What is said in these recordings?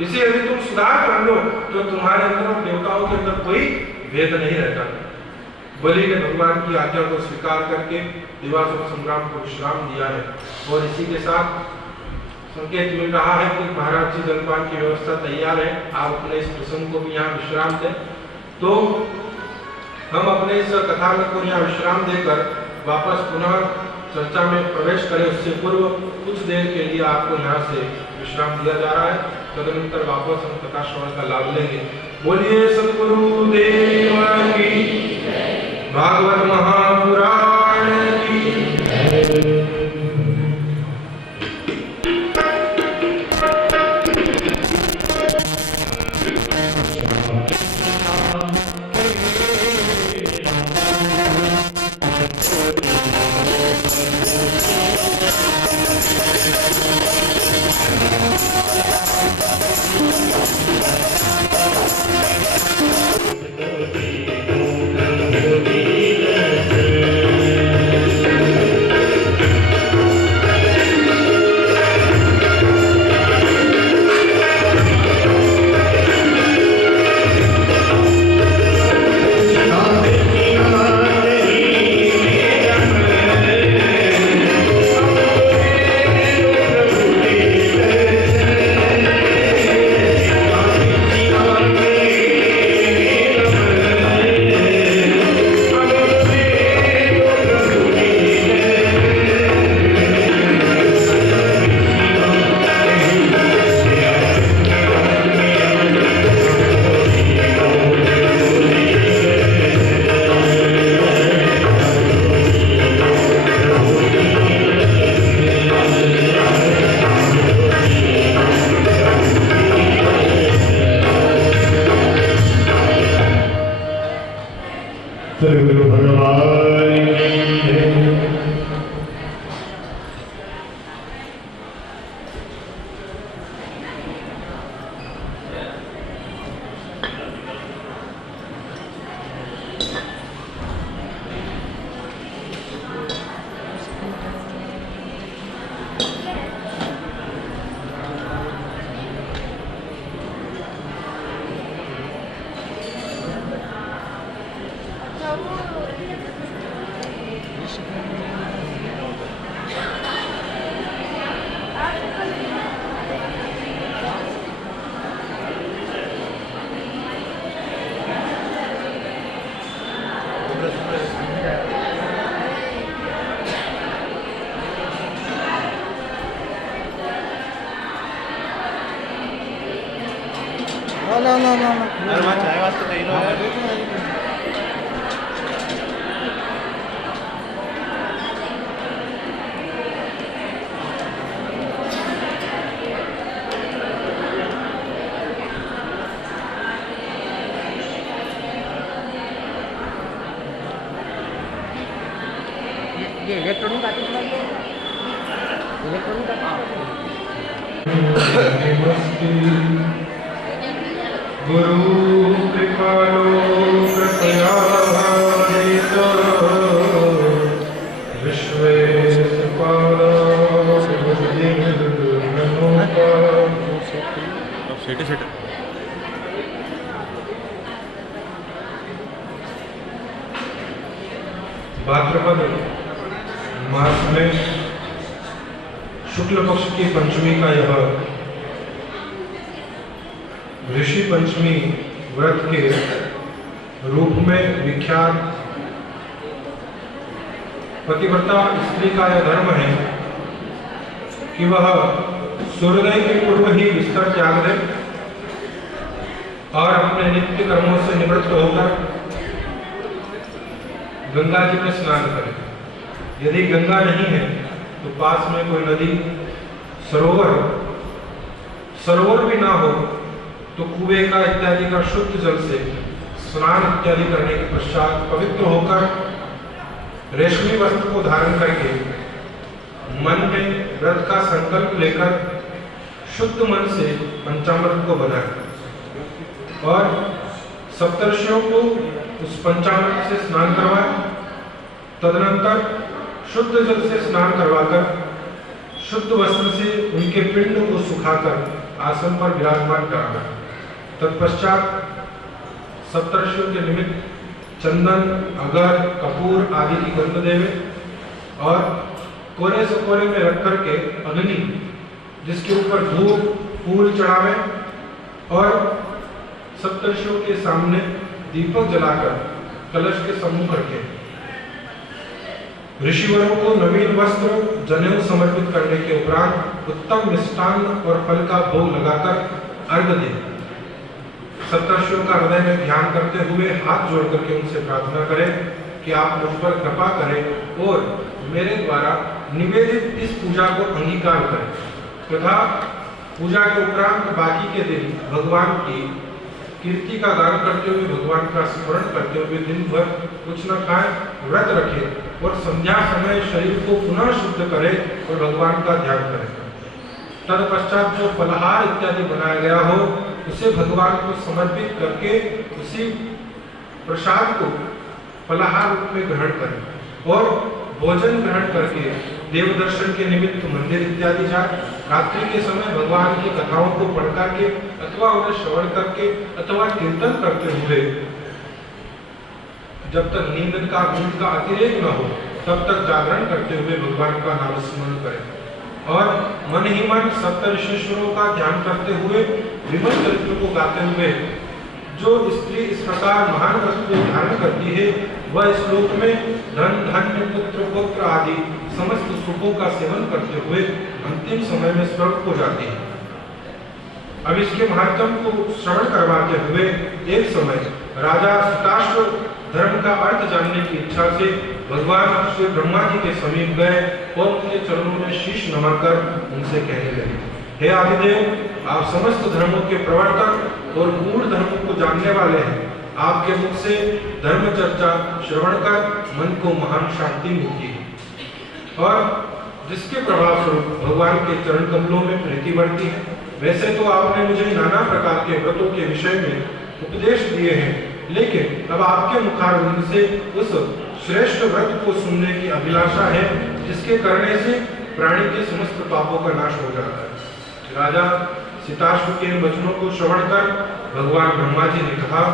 इसे यदि तुम सुधार कर लो तो तुम्हारे अंदर और देवताओं के अंदर कोई भेद नहीं रहता। बलि ने भगवान की आज्ञा को स्वीकार करके देवासुर संग्राम को विश्राम दिया है। और इसी के साथ संकेत मिल रहा है कि महाराज जी जलपान की व्यवस्था तैयार है, आप अपने इस प्रसंग को भी यहाँ विश्राम दें। तो हम अपने इस कथा को यहाँ विश्राम देकर वापस पुनः चर्चा में प्रवेश करें उससे पूर्व कुछ देर के लिए आपको यहाँ से विश्राम दिया जा रहा है। तदनंतर वापस हम कथा श्रवण का लाभ लेंगे। बोलिए सद्गुरु देव की, भागवत महापुराण की। भाद्रपद मास में शुक्ल पक्ष की पंचमी का यह ऋषि पंचमी व्रत के रूप में विख्यात पतिव्रता स्त्री का यह धर्म है कि वह सूर्योदय के पूर्व ही बिस्तर त्याग दे और अपने नित्य कर्मों से निवृत्त होकर गंगा जी में स्नान करें। यदि गंगा नहीं है तो पास में कोई नदी सरोवर भी ना हो तो कुएं का इत्यादि का शुद्ध जल से स्नान इत्यादि करने के पश्चात पवित्र होकर रेशमी वस्त्र को धारण करके मन में व्रत का संकल्प लेकर शुद्ध मन से पंचामृत को बनाए और सप्तर्षियों को उस पंचामृत से स्नान करवाए। तदनंतर शुद्ध जल से स्नान करवाकर शुद्ध वस्त्र से उनके पिंड को सुखाकर आसन पर विराजमान कराना। तत्पश्चात सप्तर्षियों के निमित्त चंदन, अगर, कपूर आदि की गंध देवे और कोरे से कोरे में रख करके अग्नि जिसके ऊपर धूप फूल चढ़ावे और सप्तर्षियों के सामने दीपक जलाकर कलश के सम्मुख रखे। ऋषिवरों को नवीन वस्त्र जनेऊ समर्पित करने के उपरांत उत्तम मिष्टान्न और फल का भोग लगाकर अर्घ दे। सप्तर्षियों का हृदय में ध्यान करते हुए हाथ जोड़ करके उनसे प्रार्थना करें कि आप मुझ पर कृपा करें और मेरे द्वारा निवेदित इस पूजा को अंगीकार करें तथा पूजा के उपरांत बाकी के दिन भगवान की कीर्ति का गान करते हुए भगवान का स्मरण करते हुए दिन भर कुछ न खाएं, व्रत रखें और संध्या समय शरीर को पुनः शुद्ध करें और भगवान का ध्यान करें। तत्पश्चात जो फलहार इत्यादि बनाया गया हो उसे भगवान को समर्पित करके उसी प्रसाद को फलाहार रूप में ग्रहण करें और भोजन ग्रहण करके देव दर्शन के निमित्त मंदिर इत्यादि जाए। रात्रि के समय भगवान की कथाओं को पढ़ करके अथवा उन्हें श्रवण करके अथवा कीर्तन करते हुए जब तक नींद का अतिरेक न हो तब तक जागरण करते हुए भगवान का नाम स्मरण करें और मन ही मन सप्तऋषीश्वरों का ध्यान करते हुए विमल चरित्र को गाते हुए जो स्त्री इस प्रकार महान व्रत को धारण करती है वह इस लोक में धन, धान्य, पुत्र, पुत्र आदि समस्त सुखों का सेवन करते हुए अंतिम समय में स्वर्ग को जाती है। अब इसके महात्म को श्रवण करवाते हुए एक समय राजा सुताश्व धर्म का अर्थ जानने की इच्छा से भगवान श्री ब्रह्मा जी के समीप गए और उनके चरणों में शीश नमाकर उनसे कहने लगे, हे आदिदेव, आप समस्त धर्मों के प्रवर्तक और गूढ़ धर्मों को जानने वाले हैं। आपके मुख से धर्म चर्चा श्रवण कर मन को महान शांति मिलती है और जिसके प्रभाव स्वरूप भगवान के चरण कमलों में प्रीति बढ़ती है। वैसे तो आपने मुझे नाना प्रकार के व्रतों के विषय में उपदेश दिए हैं, लेकिन अब आपके मुखारविंद से उस श्रेष्ठ व्रत को सुनने की अभिलाषा है जिसके करने से प्राणी के समस्त पापों का नाश हो जाता है। राजा सिताश्व के वचनों को श्रवण कर भगवान ब्रह्मा जी ने कहा,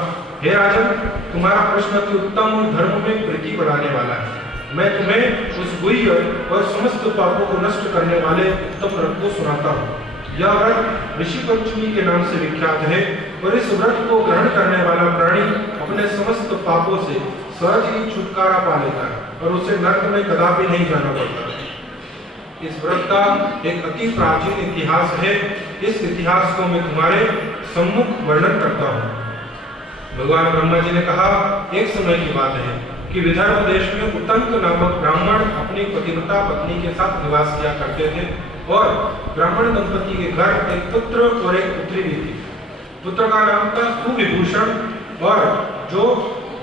हे राजन, तुम्हारा प्रश्न अति उत्तम और धर्म में प्रीति बढ़ाने वाला है। मैं तुम्हें उस गुह्य और समस्त पापों को नष्ट करने वाले उत्तम व्रत को सुनाता हूँ। यह व्रत ऋषि पंचमी के नाम से विख्यात है और इस व्रत को ग्रहण करने वाला प्राणी अपने समस्त पापों से सहज ही छुटकारा पा लेता है और उसे नरक में कदापि नहीं जाना पड़ता। इस व्रत का एक अति प्राचीन इतिहास है। इस इतिहास को मैं तुम्हारे सम्मुख वर्णन करता हूँ। भगवान ब्रह्मा जी ने कहा, एक समय की बात है कि विदर्भ देश में उतंक नामक ब्राह्मण अपनी पतिव्रता पत्नी के साथ निवास किया करते थे और ब्राह्मण दंपति के घर एक पुत्र और एक पुत्री भी थी। पुत्र का नाम था सुविभूषण और जो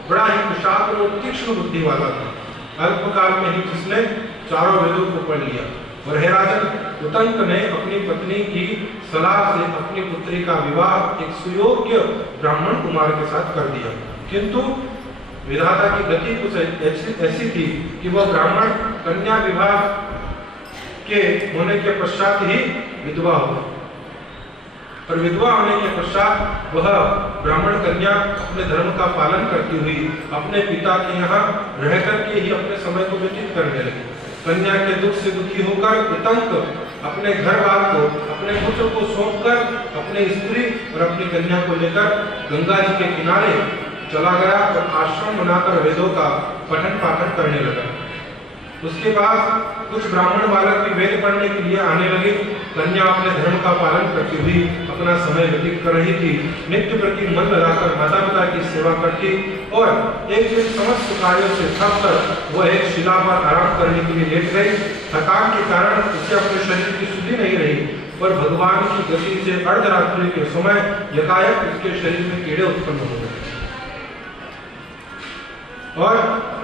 बड़ा ही कुशाग्र और तीक्ष्ण बुद्धि वाला था। अल्पकाल में ही जिसने चारों वेदों को पढ़ लिया। और हे राजन, उतंक ने अपनी पत्नी की सलाह से अपनी पुत्री का विवाह एक सुयोग्य ब्राह्मण कुमार के साथ कर दिया, किंतु विधाता की गति कुछ ऐसी थी कि वह ब्राह्मण कन्या विवाह के होने के पश्चात ही विधवा हो। और विधवा होने के पश्चात वह ब्राह्मण कन्या अपने धर्म का पालन करती हुई अपने पिता के यहाँ रह करके ही अपने समय को व्यतीत करने लगी। कन्या के दुख से दुखी होकर उतंक अपने घर बार को अपने पुत्र को सौंपकर अपने स्त्री और अपनी कन्या को लेकर गंगा जी के किनारे चला गया और आश्रम बनाकर वेदों का पठन पाठन करने लगा। उसके बाद कुछ ब्राह्मण बालक भी वेद पढ़ने के लिए आने लगे। कन्या अपने धर्म का पालन करती हुई अपना समय व्यतीत कर रही थी। नित्य प्रति मन लगाकर माता पिता की सेवा करती और एक दिन समस्त कार्यों से थक कर वह एक शिला पर आराम करने के लिए लेट गई। थकान के कारण उसे अपने शरीर की सुधि नहीं रही और भगवान की गति से अर्धरात्रि के समय यकायक उसके शरीर में कीड़े उत्पन्न हो गए। और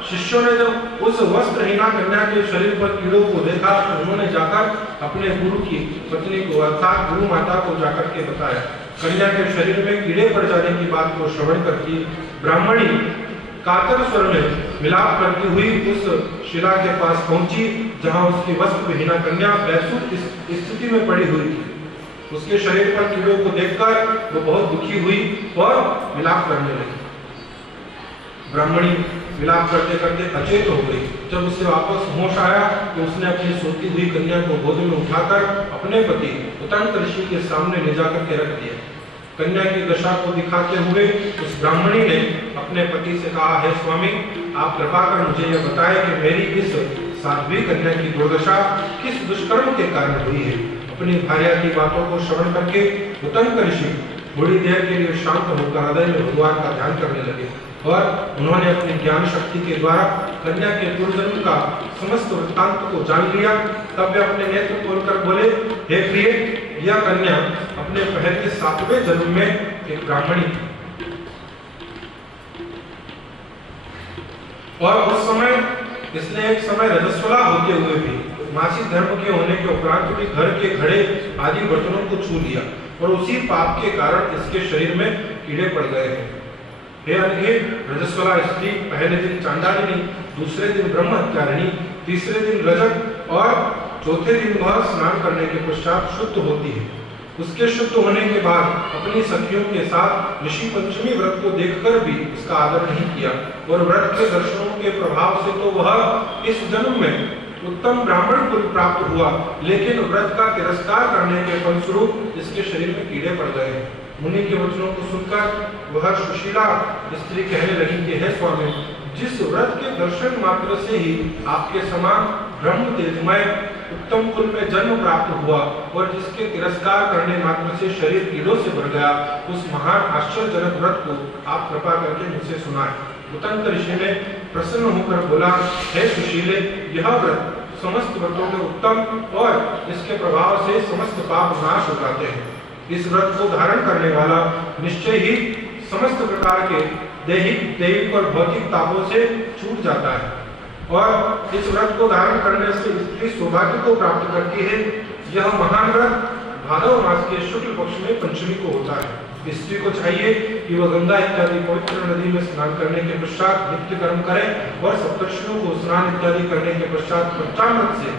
शिष्यों ने जब उस वस्त्रहीना कन्या के शरीर पर कीड़ों को देखा तो उन्होंने जाकर अपने गुरु की पत्नी को अर्थात गुरु माता को जाकर के बताया। कन्या के शरीर में कीड़े पड़ जाने की बात को श्रवण करती ब्राह्मणी कातर स्वर में मिलाप करती हुई उस शिला के पास पहुंची जहां उसकी वस्त्रहीना कन्या बैसुत स्थिति में पड़ी हुई थी। उसके शरीर पर कीड़ों को देखकर वो बहुत दुखी हुई और विलाप करने लगी। ब्राह्मणी विलाप करते करते अचेत हो गई। जब उसे वापस होश आया तो उसने अपनी सोती हुई कन्या को गोद में उठाकर अपने पति उतंत ऋषि के सामने ले जाकर के रख दिया। कन्या की दशा को दिखाते हुए उस ब्राह्मणी ने अपने पति से कहा, हे स्वामी, आप कृपा कर मुझे यह बताएं कि मेरी इस साध्वी कन्या की दुर्दशा किस दुष्कर्म के कारण हुई है। अपनी भार्या की बातों को श्रवण करके उतंत ऋषि थोड़ी देर के लिए शांत होकर हृदय में भगवान का ध्यान करने लगे और उन्होंने अपनी ज्ञान शक्ति के द्वारा कन्या के पूर्वजन्म का समस्त वृत्तांत को जान लिया। तब वे अपने नेत्र खोलकर बोले, हे प्रिय, यह कन्या अपने पहले 7वें जन्म में एक ब्राह्मणी और उस समय इसने एक समय रजस्वला होते हुए भी मासिक धर्म के होने के उपरांत भी घर के घड़े आदि बर्तनों को छू लिया और उसी पाप के कारण इसके शरीर में कीड़े पड़ गए हैं। हे रजस्वला स्त्री पहले दिन चांडालिनी, दूसरे दिन ब्रह्म हत्यारिणी, तीसरे दिन रजत और चौथे दिन वह स्नान करने के पश्चात शुद्ध होती है। उसके शुद्ध होने के बाद अपनी सखियों के साथ ऋषि पंचमी व्रत को देखकर भी इसका आदर नहीं किया और व्रत के दर्शनों के प्रभाव से तो वह इस जन्म में उत्तम ब्राह्मण कुल प्राप्त हुआ, लेकिन व्रत का तिरस्कार करने के फलस्वरूप इसके शरीर में कीड़े पड़ गए। मुनि के वचनों को सुनकर वह सुशीला स्त्री कहने लगी कि हे स्वामी, जिस व्रत के दर्शन मात्र से ही आपके समान ब्रह्म तेजमय उत्तम कुल में जन्म प्राप्त हुआ और जिसके तिरस्कार करने मात्र से शरीर कीड़ों से भर गया, उस महान आश्चर्यजनक व्रत को आप कृपा करके मुझसे सुनाएं। उतंत ऋषि ने प्रसन्न होकर बोला, हे सुशीले, यह व्रत समस्त व्रतों में उत्तम और इसके प्रभाव से समस्त पाप नाश हो जाते हैं। इस व्रत को धारण करने वाला निश्चय ही समस्त प्रकार के दैहिक और भौतिक तापों से छूट जाता है और इस व्रत को धारण करने से स्त्री सौभाग्य को प्राप्त करती है। यह महान व्रत भादव मास के शुक्ल पक्ष में पंचमी को होता है। स्त्री को चाहिए कि वह गंगा इत्यादि पवित्र नदी में स्नान करने के पश्चात नित्य कर्म करे और सप्तर्षियों को स्नान इत्यादि करने के पश्चात पंचामृत से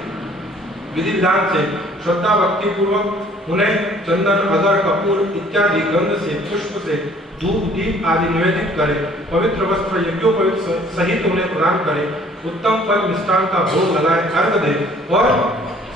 विधि विधान से श्रद्धा भक्ति पूर्वक उन्हें चंदन, अगर, कपूर इत्यादि गंध से, पुष्प से, धूप, दीप आदि निवेदित करे, पवित्र वस्त्र यज्ञोपवीत सहित उन्हें प्रदान करे, उत्तम फल मिष्टान का भोग लगाए, अर्घ दे और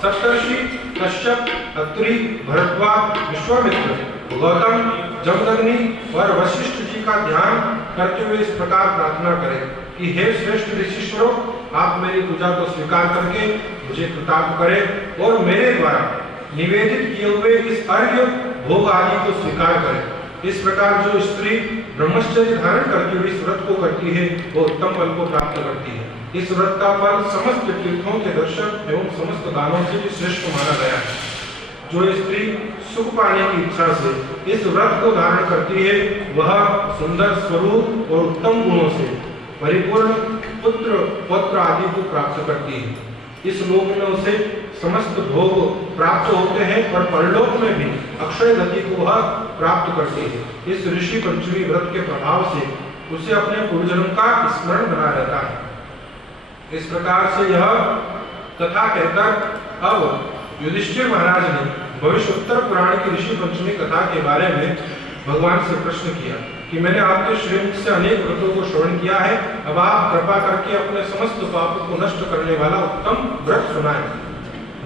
सप्तर्षि कश्यप, अत्रि, भरद्वाज, विश्वामित्र, गौतम, जमदग्नि और वशिष्ठ जी का ध्यान करते हुए इस प्रकार प्रार्थना करें कि हे श्रेष्ठ ऋषिश्वरों, आप मेरी पूजा को स्वीकार करके मुझे कृतार्थ करें और मेरे द्वारा निवेदित किए हुए इस अर्घ्य भोग आदि को स्वीकार करें। इस प्रकार जो स्त्री ब्रह्मचर्य धारण करती हुई इस व्रत को करती है, वो उत्तम फल को प्राप्त करती है। इस व्रत का फल समस्त तीर्थों के दर्शन एवं समस्त दानों से भी श्रेष्ठ माना गया है। जो स्त्री सुख पाने की इच्छा से इस व्रत को धारण करती है, वह सुंदर स्वरूप और उत्तम गुणों से परिपूर्ण पुत्र पौत्र आदि को प्राप्त करती है। इस लोक में उसे समस्त भोग प्राप्त होते हैं और परलोक में भी अक्षय गति को वह प्राप्त करती है। इस ऋषि पंचमी व्रत के प्रभाव से उसे अपने पूर्वजन्म का स्मरण बना रहता है। इस प्रकार से यह कथा कहकर अब युधिष्ठिर महाराज ने भविष्योत्तर पुराण की ऋषि पंचमी कथा के बारे में भगवान से प्रश्न किया कि मैंने आपके श्रीमुख से अनेक व्रतों को श्रवण किया है, अब आप कृपा करके अपने समस्त पापों को नष्ट करने वाला उत्तम व्रत सुनाएं।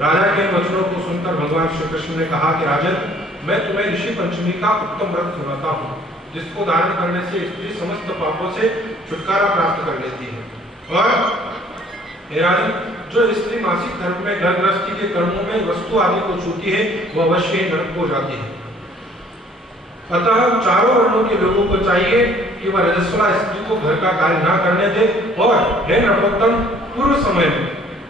राजा के वचनों को सुनकर भगवान श्री कृष्ण ने कहा कि राजन, मैं तुम्हें ऋषि पंचमी का उत्तम व्रत सुनाता हूँ, जिसको धारण करने से स्त्री समस्त पापों से छुटकारा प्राप्त कर लेती है। और हे राजन, जो स्त्री मासिक धर्म में घर गृहस्थी के कर्मों में वस्तु आदि को छूती है, वह अवश्य ही नरक हो जाती है। अतः चारों वर्णों के लोगों को चाहिए कि वह रजस्वला स्त्री को घर का कार्य न करने दे। और हे नरोत्तम, पूर्व समय में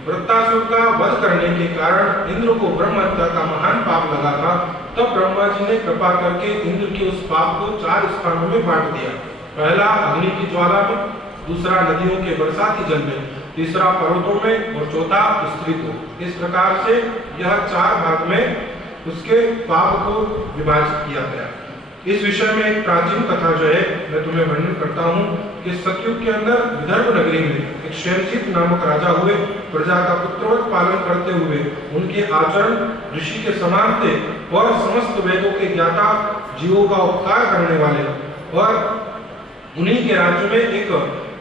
वृत्तासुर का वध करने के कारण इंद्र को ब्रह्म हत्या का महान पाप लगा था। तब ब्रह्मा जी ने कृपा करके इंद्र के उस पाप को 4 स्थानों में बांट दिया। पहला अग्नि की ज्वाला में, दूसरा नदियों के बरसाती जल में, तीसरा पर्वतों में और चौथा स्त्री को। इस प्रकार से यह 4 भाग में उसके पाप को विभाजित किया गया। इस विषय में एक प्राचीन कथा जो है मैं तुम्हें वर्णन करता हूँ कि सतयुग के अंदर विदर्भ नगरी में एक शैलजीत नामक राजा हुए। प्रजा का पुत्रवत पालन करते हुए उनके आचरण ऋषि के समान थे और समस्त वेदों के ज्ञाता, जीवों का उपकार करने वाले, और उन्हीं के राज्य में एक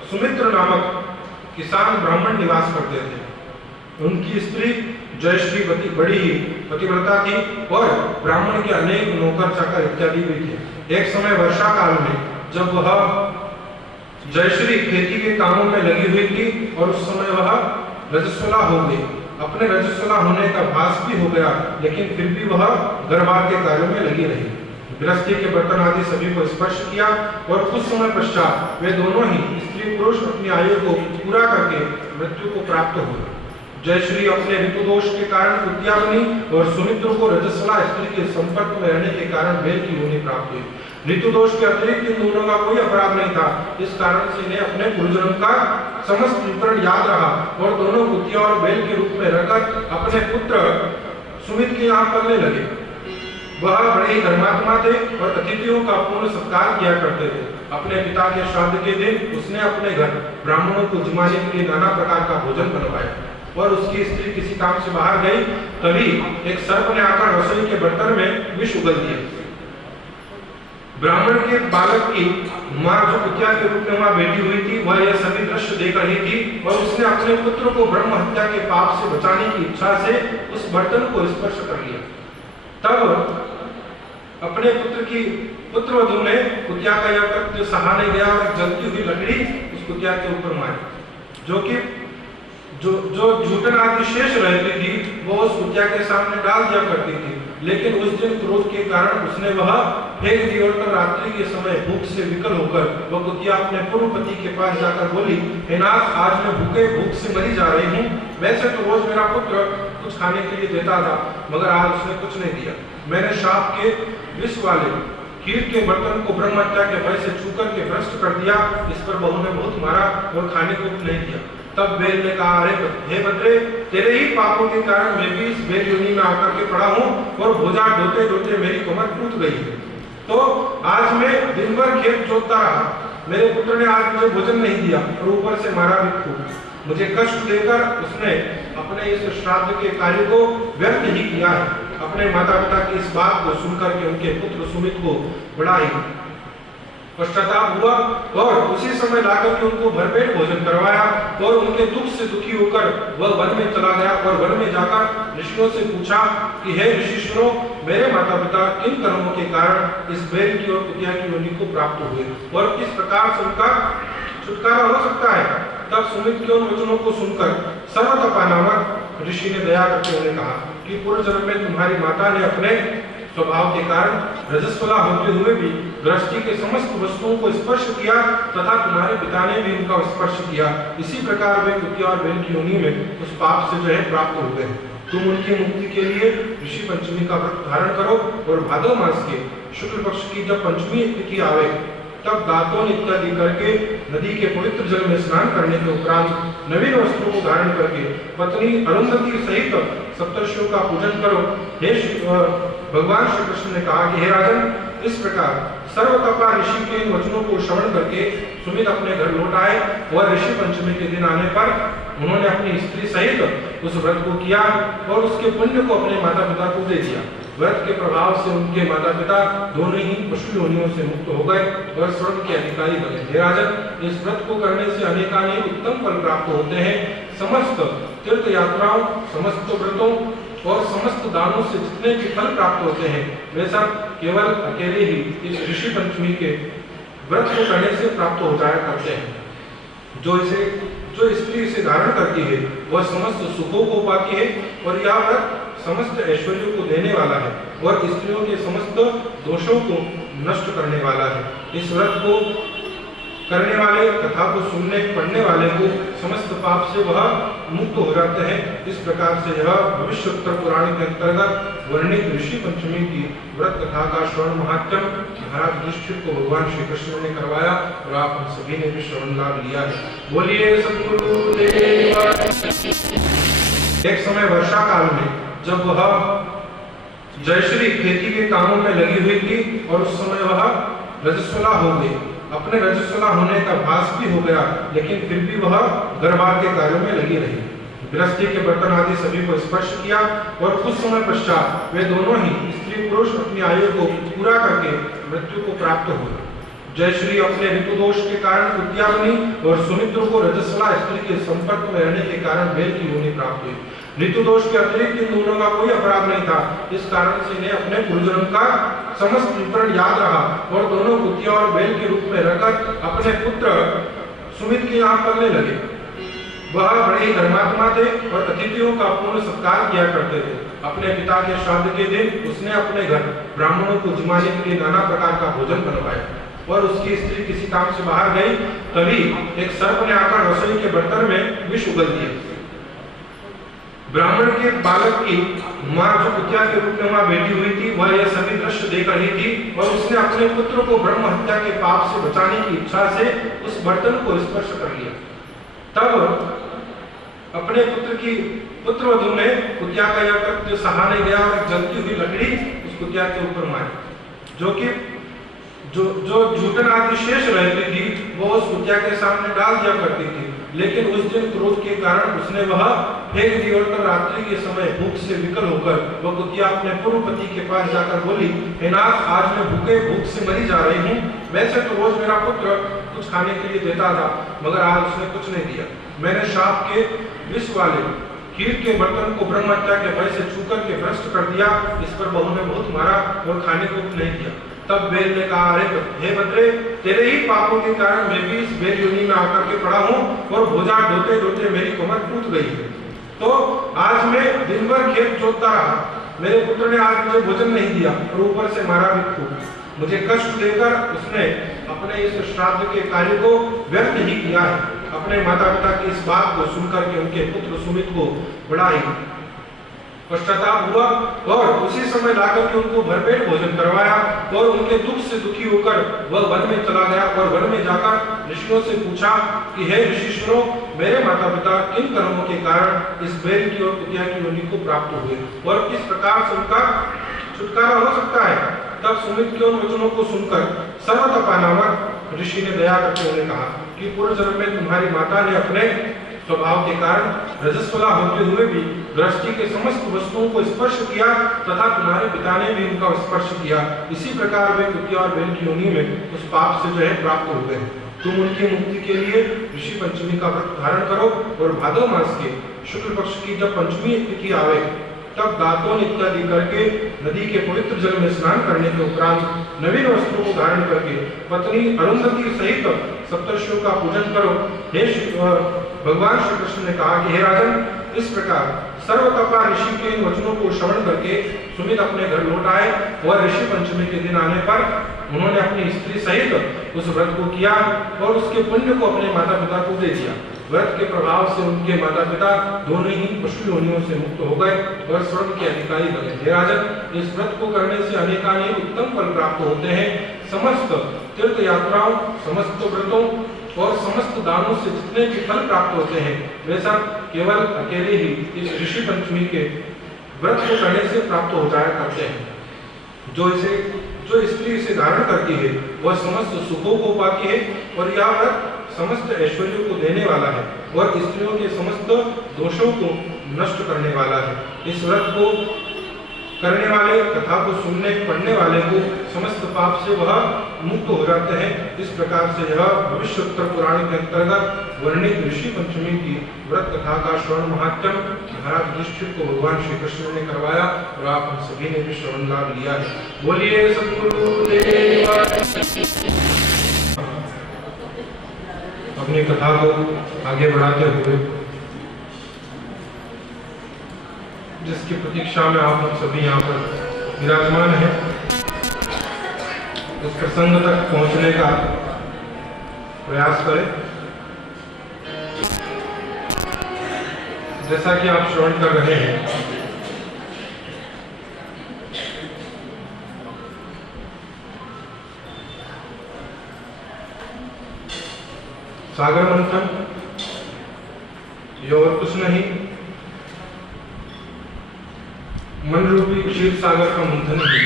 सुमित्र नामक किसान ब्राह्मण निवास करते थे। उनकी स्त्री जयश्री बड़ी ही पतिव्रता थी और ब्राह्मण के अनेक नौकर चाकर इत्यादि भी थे। एक समय वर्षा काल में जब वह जयश्री खेती के कामों में लगी हुई थी और उस समय वह रजस्वला हो गई। अपने रजस्वला होने का भास भी हो गया, लेकिन फिर भी वह गर्भार के कार्यों में लगी रही। गृहस्थी के बर्तन आदि सभी को स्पर्श किया और कुछ समय पश्चात वे दोनों ही स्त्री पुरुष अपनी आयु को पूरा करके मृत्यु को प्राप्त हुए। जयश्री अपने ऋतु दोष के कारण कुतिया बनी और सुमित्र को रजस्वला स्त्री के संपर्क में रहने के कारण बैल की योनि प्राप्त हुई। ऋतु दोष के अतिरिक्त इन दोनों का कोई अपराध नहीं था, इस कारण से इन्हें अपने पूर्वजन्म का समस्त विवरण याद रहा और दोनों कुतिया और बैल के रूप में रहकर अपने पुत्र सुमित के यहाँ पलने लगे। वह बड़े ही धर्मात्मा थे और अतिथियों का पूर्ण सत्कार किया करते थे। अपने पिता के श्राद्ध के दिन उसने अपने घर ब्राह्मणों को जिमाने के लिए नाना प्रकार का भोजन बनवाया और उसकी स्त्री किसी काम से बाहर गई, तभी एक सर्प ने आकर रसोई के बर्तन में विष उगल दिया। ब्राह्मण के बालक की मां जो कुतिया के रूप में वहां बैठी हुई थी, वह यह सभी दृश्य देख रही थी और उसने अपने पुत्र को ब्रह्म हत्या के पाप से बचाने की इच्छा से उस बर्तन को स्पर्श कर लिया। तब अपने पुत्र वधु ने कुतिया का यह कृत्य सहा नहीं गया और जलती हुई लकड़ी उस कुतिया के ऊपर मारी, जो कि जो झूठन आदि शेष रहती थी वो उस कुतिया के सामने डाल दिया करती थी। लेकिन उस दिन क्रोध के कारण उसने वह फेंक दी और तब रात्रि के समय भूख से विकल होकर वह कुतिया अपने पूर्व पति के पास जाकर बोली, हे नाथ, आज मैं भूख से मरी जा रही हूँ। वैसे तो रोज मेरा पुत्र कुछ खाने के लिए देता था, मगर आज उसने कुछ नहीं दिया। मैंने शाप के विष वाले खीर के बर्तन को ब्रह्म हत्या के भय से छूकर के भ्रष्ट कर दिया। इस पर बहू ने बहुत मारा और खाने को नहीं दिया। तब बैल ने कहा, अरे हे बद्रे, तेरे ही पापों के कारण मैं भी इस बैल योनि में आकर के पड़ा हूँ और भोजा ढोते ढोते मेरी कमर टूट गई है। तो आज मैं दिन भर खेत जोतता रहा, मेरे पुत्र ने आज मुझे भोजन नहीं दिया और ऊपर से मारा भी खूब। मुझे कष्ट देकर उसने अपने इस श्राद्ध के कार्य को व्यर्थ ही किया है। अपने माता पिता की इस बात को सुनकर के उनके पुत्र सुमित को बड़ा ही पश्चाताप हुआ और उसी समय लाकर के उनको भरपेट भोजन करवाया और उनके दुख से दुखी होकर वह वन में चला गया और वन में जाकर ऋषियों से पूछा कि हे ऋषि सुनो, मेरे माता पिता किन कर्मों के कारण इस बैल की और कुतिया की योनि को प्राप्त हुए और किस प्रकार से उनका छुटकारा हो सकता है। तब सुमित के उन वचनों को सुनकर सर्वतपा नामक ऋषि ने दया करके उन्हें कहा कि पूर्व जन्म में तुम्हारी माता ने अपने स्वभाव के कारण रजस्वला होते हुए भी गृहस्थी के समस्त वस्तुओं को स्पर्श किया तथा तुम्हारे पिता ने भी उनका स्पर्श किया। इसी प्रकार वे कुतिया और बैल की योनि में उस पाप से जो है प्राप्त हो गए। तुम उनकी मुक्ति के लिए ऋषि पंचमी का व्रत धारण करो और भादव मास के शुक्ल पक्ष की जब पंचमी तिथि आवे तब दातों इत्यादि करके नदी के पवित्र जल में स्नान करने के उपरांत नवीन वस्त्रों को धारण करके पत्नी अरुंधति सहित सप्तर्षियों का पूजन करो। हे भगवान श्री कृष्ण ने कहा कि हे राजन, इस प्रकार सर्वतपा ऋषि के इन वचनों को श्रवण करके सुमित अपने घर लौट आए और ऋषि पंचमी के दिन आने पर उन्होंने अपनी स्त्री सहित उस व्रत को किया और उसके पुण्य को अपने माता पिता को दे दिया। व्रत के प्रभाव से उनके माता पिता दोनों ही पशु योनियों से मुक्त हो गए और स्वर्ग के अधिकारी बने। हे राजन, इस व्रत को करने से अनेकानेक उत्तम फल प्राप्त होते हैं। समस्त तीर्थ यात्राओं, समस्त व्रतों और समस्त दानों से जितने भी फल प्राप्त होते हैं वे सब केवल अकेले ही इस ऋषि पंचमी के व्रत को करने से प्राप्त हो जाया करते हैं। जो स्त्री इसे धारण करती है वह समस्त सुखों को पाती है और यह व्रत समस्त ऐश्वर्यों को देने वाला है और स्त्रियों के समस्त दोषों को नष्ट करने वाला है। इस व्रत को करने वाले, कथा को सुनने पढ़ने वाले को समस्त पाप से वह मुक्त हो जाते हैं। इस प्रकार से यह भविष्योत्तर पुराण के अंतर्गत वर्णित ऋषि पंचमी की व्रत कथा का श्रवण महात्म महाराज युधिष्ठिर को भगवान श्री कृष्ण ने करवाया और आप हम सभी ने भी श्रवण लाभ लिया है। बोलिए सद्गुरुदेव। एक समय वर्षा काल में जब वह जयश्री खेती के कामों में लगी हुई थी और उस समय वह रजस्वला हो गई। अपने रजस्वला होने का भास भी हो गया, लेकिन फिर भी वह गर्भार के कार्यों में लगी रही। गृहस्थी के बर्तन आदि सभी को स्पर्श किया और कुछ समय पश्चात वे दोनों ही स्त्री पुरुष अपनी आयु को पूरा करके मृत्यु को प्राप्त हुए। जयश्री अपने ऋतु दोष के कारण कुतिया बनी और सुमित्र को रजस्वला स्त्री के संपर्क में रहने के कारण बैल की योनि प्राप्त हुई। ऋतु दोष के अतिरिक्त इन दोनों का कोई अपराध नहीं था, इस कारण से इन्हें अपने पूर्वजन्म का समस्त विवरण याद रहा और दोनों कुतिया और बैल के रूप में रहकर अपने पुत्र सुमित के यहाँ पलने लगे। वह बड़े धर्मात्मा थे और अतिथियों का पूर्ण सत्कार किया करते थे। अपने पिता के श्राद्ध के दिन उसने अपने घर ब्राह्मणों को जिमाने के लिए नाना प्रकार का भोजन बनवाया और उसकी स्त्री किसी काम से बाहर गई, तभी एक सर्प ने आकर रसोई के बर्तन में विष उगल दिया। ब्राह्मण के बालक की मां जो कुतिया के रूप में वहां बैठी हुई थी, वह यह सभी दृश्य देख रही थी और उसने अपने पुत्र को ब्रह्म हत्या के पाप से बचाने की इच्छा से उस बर्तन को स्पर्श कर लिया। तब अपने पुत्र वधु ने कुतिया का यह कृत्य सहा नहीं गया और जलती हुई लकड़ी उस कुतिया के ऊपर मारी, जो कि जो जूठन आदि शेष रहती थी वो उस कुतिया के सामने डाल दिया करती थी। लेकिन उस दिन क्रोध के कारण उसने वह फेंक दी और तब रात्रि के समय भूख से विकल होकर वह कुतिया अपने पूर्व पति के पास जाकर बोली, हे नाथ, आज मैं भूख से मरी जा रही हूँ। वैसे तो रोज मेरा पुत्र कुछ खाने के लिए देता था, मगर आज उसने कुछ नहीं दिया। मैंने शाप के विष वाले खीर के बर्तन को ब्रह्म हत्या के भय से छूकर के भ्रष्ट कर दिया। इस पर बहू ने बहुत मारा और खाने को नहीं दिया। तब बैल ने कहा, अरे हे बद्रे, तेरे ही पापों के कारण मैं भी इस बैल योनि में आकर के पड़ा हूँ और भोजा ढोते ढोते मेरी कमर टूट गई है। तो आज मैं दिन भर खेत जोतता रहा, मेरे पुत्र ने आज मुझे भोजन नहीं दिया और ऊपर से मारा भी खूब। मुझे कष्ट देकर उसने अपने इस श्राद्ध के कार्य को व्यर्थ ही किया है। अपने माता पिता की इस बात को सुनकर के उनके पुत्र सुमित को बड़ा ही पश्चाताप हुआ और उसी समय लाकर के उनको भरपेट भोजन करवाया और उनके दुख से दुखी होकर वह वन में चला गया और वन में जाकर ऋषियों से पूछा कि हे ऋषिश्वरों, मेरे माता पिता किन कर्मों के कारण इस बैल की और कुतिया की योनि को प्राप्त हुए और किस प्रकार से उनका छुटकारा हो सकता है। तब सुमित के उन वचनों को सुनकर सर्वतपा नामक ऋषि ने दया करके उन्हें कहा कि पूर्व जन्म में तुम्हारी माता ने अपने स्वभाव के कारण रजस्वला होते हुए भी गृहस्थी के समस्त वस्तुओं को स्पर्श किया तथा तुम्हारे पिता ने भी उनका स्पर्श किया। इसी प्रकार वे कुतिया और बैल की योनि में उस पाप से जो है प्राप्त हो गए। तुम उनकी मुक्ति के लिए ऋषि पंचमी का व्रत धारण करो और भादव मास के शुक्ल पक्ष की जब पंचमी तिथि आवे तब दातों इत्यादि करके नदी के पवित्र जल में स्नान करने के उपरांत नवीन वस्त्रों को धारण करके पत्नी अरुंधति सहित सप्तर्षियों का पूजन करो। हे भगवान श्री कृष्ण ने कहा कि हे राजन, इस प्रकार सर्वतपा ऋषि के इन वचनों को श्रवण करके सुमित अपने घर लौट आए और ऋषि पंचमी के दिन आने पर उन्होंने अपनी स्त्री सहित उस व्रत को किया और उसके पुण्य को अपने माता पिता को दे दिया। व्रत के प्रभाव से उनके माता पिता दोनों ही पशु योनियों से मुक्त हो गए और स्वर्ग के अधिकारी बने। हे राजन, इस व्रत को करने से अनेकानेक उत्तम फल प्राप्त होते हैं। समस्त तीर्थ यात्राओं, समस्त व्रतों और समस्त दानों से जितने भी फल प्राप्त होते हैं वे सब केवल अकेले ही इस ऋषि पंचमी के व्रत को करने से प्राप्त हो जाया करते हैं। जो स्त्री इसे धारण करती है वह समस्त सुखों को पाती है और यह व्रत समस्त ऐश्वर्यों को देने वाला है और स्त्रियों के समस्त दोषों को नष्ट करने वाला है। इस व्रत को करने वाले, कथा को सुनने पढ़ने वाले को समस्त पाप से वह मुक्त हो जाते हैं। इस प्रकार से यह भविष्योत्तर पुराण के अंतर्गत वर्णित ऋषि पंचमी की व्रत कथा का श्रवण महात्म महाराज युधिष्ठिर को भगवान श्री कृष्ण ने करवाया और आप हम सभी ने भी श्रवण लाभ लिया है। बोलिए सद्गुरुदेव। अपनी कथा को आगे बढ़ाते हुए जिसकी प्रतीक्षा में आप लोग सभी यहाँ पर विराजमान हैं, उस प्रसंग तक पहुंचने का प्रयास करें। जैसा कि आप श्रवण कर रहे हैं, सागर मंथन ये और कुछ नहीं, मन रूपी क्षीर सागर का मंथन ही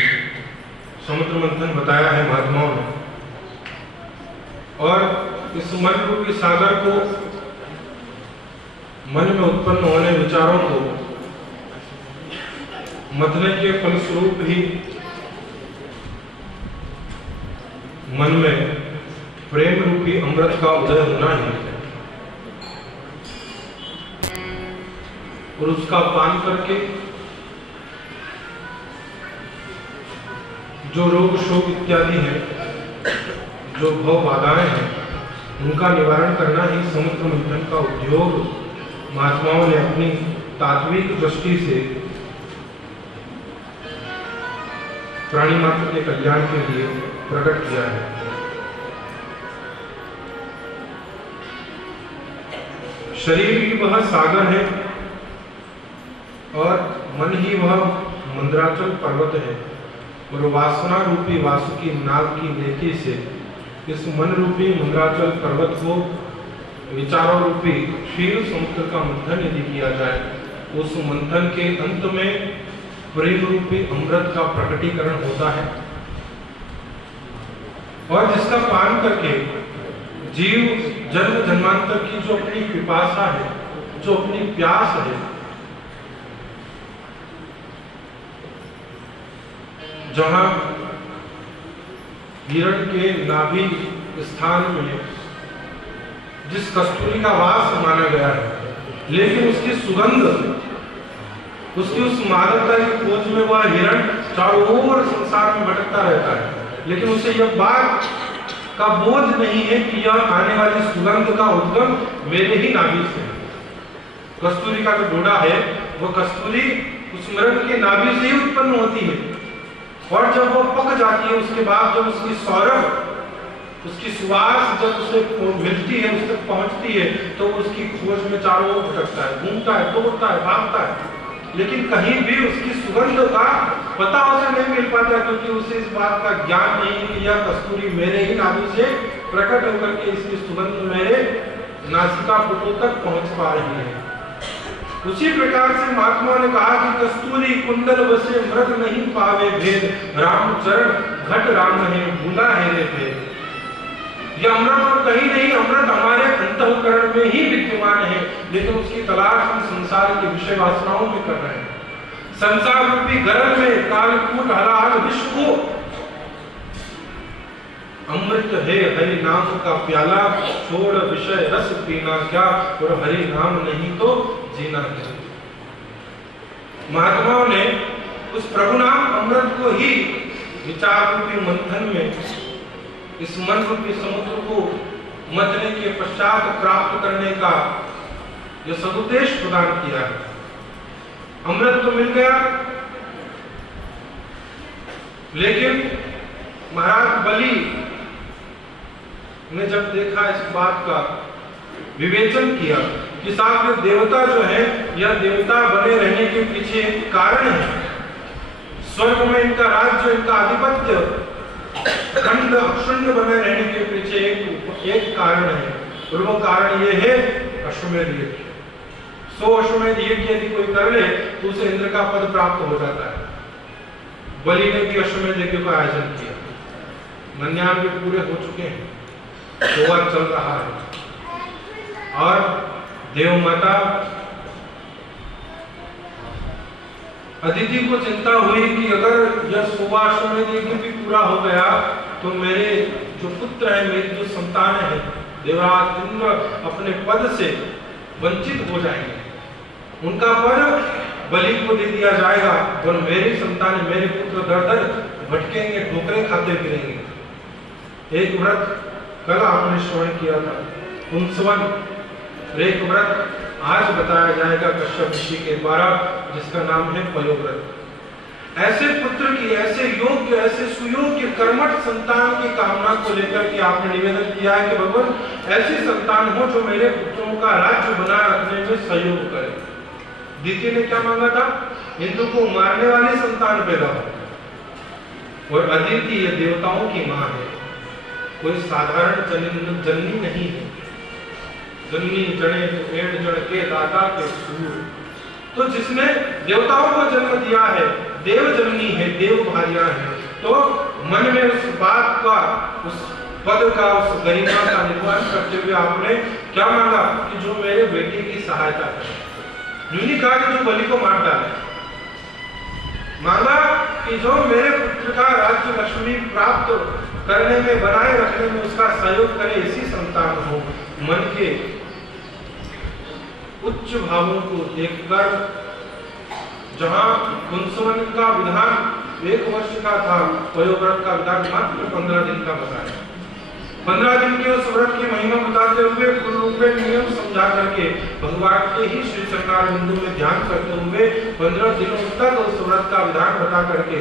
समुद्र मंथन बताया है महात्माओं ने। और इस मन रूपी सागर को, मन में उत्पन्न होने विचारों को मथने के फलस्वरूप ही मन में प्रेम रूपी अमृत का उदय होना ही है। और उसका पान करके जो रोग शोक इत्यादि हैं, जो भव बाधाएं हैं, उनका निवारण करना ही समुद्र मंथन का उद्योग महात्माओं ने अपनी तात्विक दृष्टि से प्राणी मात्र के कल्याण के लिए प्रकट किया है। शरीर ही वह सागर है और मन ही वह मंद्राचल पर्वत है। और वासना रूपी वासुकी नाग की नेकी से इस मन रूपी मंद्राचल पर्वत को विचारों रूपी क्षीर समुद्र का मंथन यदि किया जाए, उस मंथन के अंत में प्रेम रूपी अमृत का प्रकटीकरण होता है। और जिसका पान करके जीव जन्म जन्मांतर की जो अपनी पिपासा है, जो अपनी प्यास है, जहां हिरण के नाभि स्थान में जिस कस्तूरी का वास माना गया है, लेकिन उसकी सुगंध, उसकी उस मादकता की खोज में वह हिरण चारों ओर संसार में भटकता रहता है, लेकिन उसे यह बात का बोध नहीं है कि यह आने वाली सुगंध का उद्गम मेरे ही नाभि से है। कस्तूरी का जो डोडा है, वह कस्तूरी उस मृग के नाभि से ही उत्पन्न होती है। और जब वो पक जाती है, उसके बाद जब उसकी सौरभ, उसकी सुवास जब उसे मिलती है, उस तक पहुंचती है, तो उसकी खोज में चारों ओर भटकता है, घूमता है, दौड़ता है, भागता है, लेकिन कहीं भी उसकी सुगंध का पता उसे नहीं मिल पाता, क्योंकि उसे इस बात का ज्ञान नहीं कि यह कस्तूरी मेरे ही नाभि से प्रकट होकर के इसकी सुगंध मेरे नासिका पुटों तक पहुंच पा रही है। उसी प्रकार से महात्मा ने कहा कि कस्तूरी कुंडल बसे मृग नहीं पावे भेद, राम चरण घट राम है भूला है रे भेद। यह अमृत और कहीं नहीं, अमृत हमारे अंतःकरण में ही विद्यमान है, लेकिन उसकी तलाश हम संसार की विषय वासनाओं में कर रहे हैं। संसार रूपी गर्भ में कालकूट हलाहल विश्व को अमृत है हरि नाम का प्याला, छोड़ विषय रस पीना क्या, और हरि नाम नहीं तो जीना है। महात्माओं ने उस प्रभु नाम अमृत को ही विचार रूपी मंथन में इस मन रूपी समुद्र को मथने के पश्चात प्राप्त करने का यह सदुद्देश्य प्रदान किया है। अमृत तो मिल गया, लेकिन महाराज बलि ने जब देखा इस बात का विवेचन किया कि साथ देवता जो है, यह देवता बने रहने के पीछे एक कारण है। स्वर्ग में इनका राज्य, इनका आधिपत्य, खंड अक्षुण्ण बने रहने के पीछे एक कारण है, और वो कारण ये है अश्वमेध यज्ञ। 100 अश्वमेध यज्ञ यदि कोई कर ले तो उसे इंद्र का पद प्राप्त हो जाता है। बलि ने भी अश्वमेध यज्ञ का आयोजन किया, 99 पूरे हो चुके हैं, 100वां चल रहा है। और देव माता अदिति को चिंता हुई कि अगर यह 100वां अश्वमेध यज्ञ भी पूरा हो गया तो मेरे जो पुत्र हैं, मेरी जो संतान है, देवराज इंद्र अपने पद से वंचित हो जाएंगे, उनका पद बलि को दे दिया जाएगा और मेरी संतान, मेरे पुत्र दर दर भटकेंगे, ठोकरें खाते फिरेंगे। एक व्रत कल आपने श्रवण किया था, पुंसवन, एक व्रत आज बताया जाएगा कश्यप ऋषि के द्वारा, जिसका नाम है पयोव्रत। ऐसे पुत्र की, ऐसे योग्य, ऐसे सुयोग्य कर्मठ संतान की कामना को लेकर के आपने निवेदन किया है कि भगवान ऐसी संतान हो जो मेरे पुत्रों का राज्य बनाए रखने में सहयोग करे। द्वितीय ने क्या मांगा था? इंद्र को मारने वाली संतान पैदा हो। और अदिति ये देवताओं की मां है, कोई साधारण जननी नहीं है। जननी जने तो एड़ जड़ के दाता के सूर, तो जिसने देवताओं को जन्म दिया है, देव जननी है, देव भार्या है, तो मन में उस बात का, उस पद का, उस गरिमा का निर्माण करते हुए आपने क्या मांगा कि जो मेरे बेटे की सहायता करे। यूं नहीं कहा कि जो बलि को मार डाले, मांगा कि जो मेरे पुत्र का राज्य लक्ष्मी प्राप्त करने में, बनाए रखने में उसका सहयोग करे, ऐसी संतान हो। मन के उच्च भावों को देखकर, जहां कुंसवन का विधान 1 वर्ष का था, वयोव्रत का विधान मात्र 15 दिन का बताया। 15 दिन के उस व्रत की महिमा बताते हुए, पूर्ण रूप में नियम समझा करके, भगवान के ही श्री चरणार बिंदु में ध्यान करते हुए 15 दिनों तक उस व्रत का विधान बता करके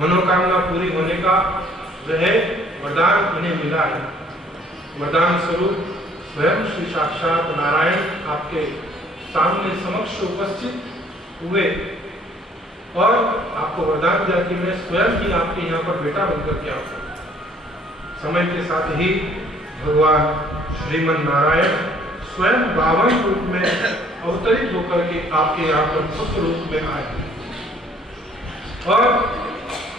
मनोकामना पूरी होने का वह वरदान उन्हें मिला है। वरदान स्वरूप स्वयं श्री साक्षात नारायण आपके सामने समक्ष उपस्थित हुए और आपको वरदान दिया कि मैं स्वयं ही आपके यहाँ पर बेटा बनकर के आऊंगा। समय के साथ ही भगवान श्रीमन नारायण स्वयं 52 रूप में अवतरित होकर के आपके यहाँ पर पुत्र रूप में आए और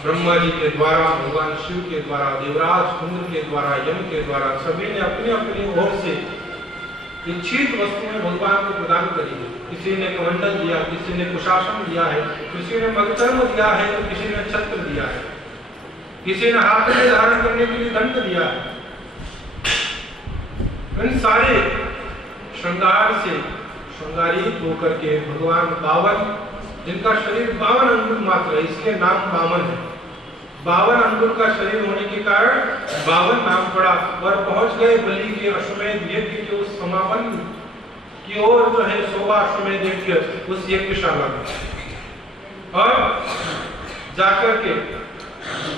ब्रह्मा जी के द्वारा, भगवान शिव के द्वारा, देवराज इंद्र के द्वारा, यम के द्वारा सभी ने अपनी अपनी ओर से इच्छित वस्तुएं भगवान को प्रदान करी है। किसी ने कमंडल दिया, किसी ने कुशासन दिया है, किसी ने मगचर्म दिया है, तो किसी ने छत्र दिया है, किसी ने हाथ में धारण करने के लिए दंड दिया है। इन सारे श्रृंगार से श्रृंगारित होकर के भगवान 52, जिनका शरीर 52 अंगुल मात्र है, इसलिए नाम 52 है। 52 अंगुल का शरीर होने के कारण 52 नाम पड़ा और पहुंच गए बलि के अश्वमेध यज्ञ के उस समापन की ओर, जो है 100वां अश्वमेध यज्ञ, उस यज्ञशाला में। और जाकर के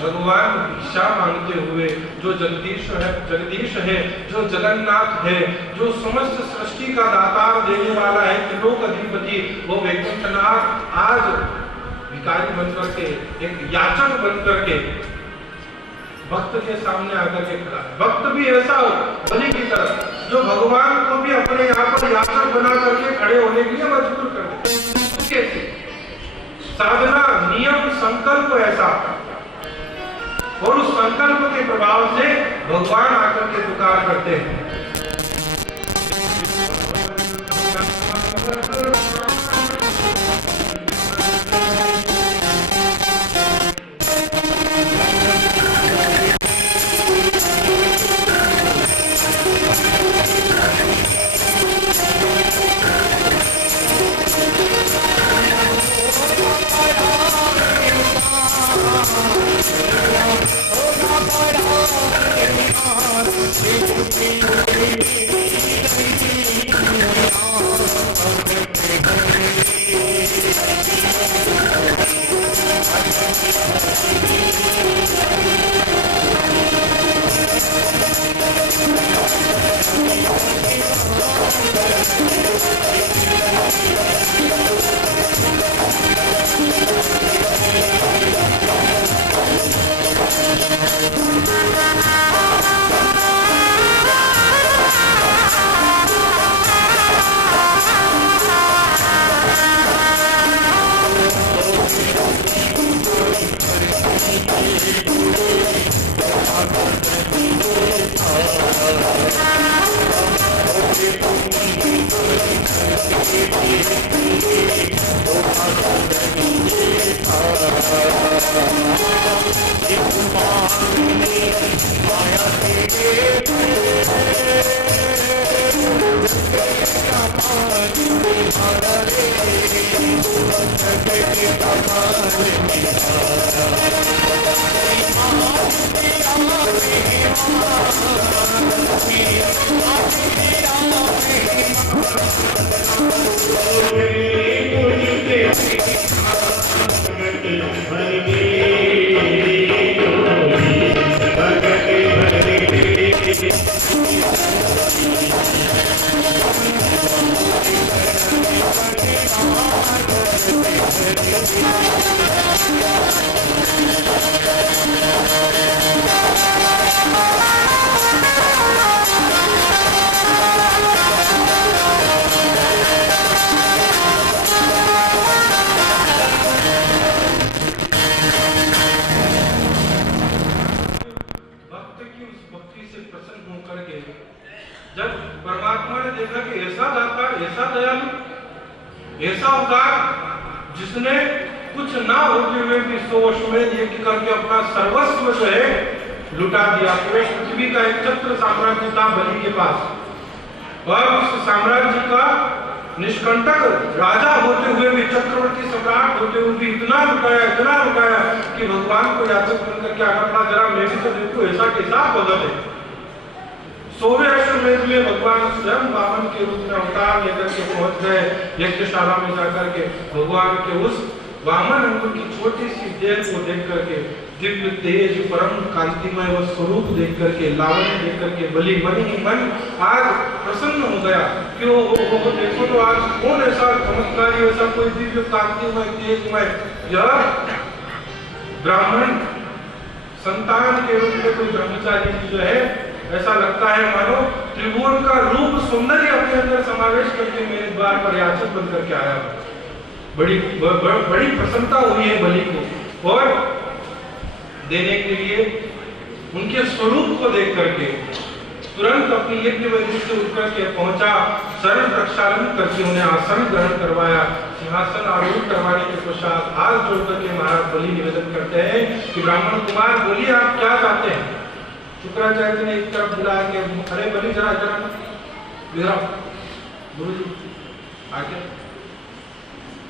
भगवान भिक्षा मांगते हुए, जो जगदीश है, जो जगन्नाथ है, जो समस्त सृष्टि का दातार देने वाला है, त्रिलोक अधिपति, वो वैकुंठनाथ आज भिखारी बनकर के, एक याचक बनकर के भक्त के सामने आकर के खड़ा है। भक्त भी ऐसा हो बलि की तरह, जो भगवान को भी अपने यहाँ पर याचक बना करके खड़े होने के लिए मजबूर कर दे। कैसे साधना, नियम, संकल्प ऐसा, और उस संकल्प के प्रभाव से भगवान आकर के पुकार करते हैं। की उस भक्ति से प्रसन्न होकर के जब परमात्मा ने देखा कि ऐसा दाता, ऐसा दयालु, ऐसा उदार, जिसने कुछ ना होते हुए भी 100 अश्वमेध यज्ञ करके अपना सर्वस्व जो है लुटा दिया। पूरे पृथ्वी का एक छत्र साम्राज्य था बलि के पास, और उस साम्राज्य का निष्कंटक राजा होते हुए भी, चक्रवर्ती सम्राट होते हुए भी इतना लुटाया कि भगवान को याचक बनकर के आना पड़ा, जरा मैं भी तो देखूं ऐसा कैसा भगत है। 100वें अश्वमेध में भगवान स्वयं वामन के रूप में अवतार लेकर के पहुंच गए यज्ञशाला में जाकर के। भगवान के उस वामन अंग की छोटी सी देह को देख करके, दिव्य तेज परम कांतिमय वह स्वरूप देख करके, लावण्य देख करके बलि मन ही मन आज प्रसन्न हो गया कि वो देखो तो आज कौन ऐसा चमत्कारी, ऐसा कोई दिव्य कांतिमय तेजमय, यह ब्राह्मण संतान के रूप में कोई ब्रह्मचारी जो है, ऐसा लगता है मानो त्रिभुवन का रूप सौंदर्य अपने अंदर समावेश करके मेरे द्वार पर याचक बनकर के आया। बड़ी प्रसन्नता हुई है बलि को, और देने के लिए उनके स्वरूप को देख करके तुरंत अपनी यज्ञ वेदी से उठकर के पहुंचा, शरण प्रक्षालन करके उन्हें आसन ग्रहण करवाया, सिंहासन आरूढ़ करवाने के पश्चात हाथ जोड़ करके महाराज बलि निवेदन करते हैं कि ब्राह्मण कुमार बोलिए आप क्या चाहते हैं। शुक्राचार्य ने एक तरफ बुलाया कि अरे बलि जरा गुरु जी आके,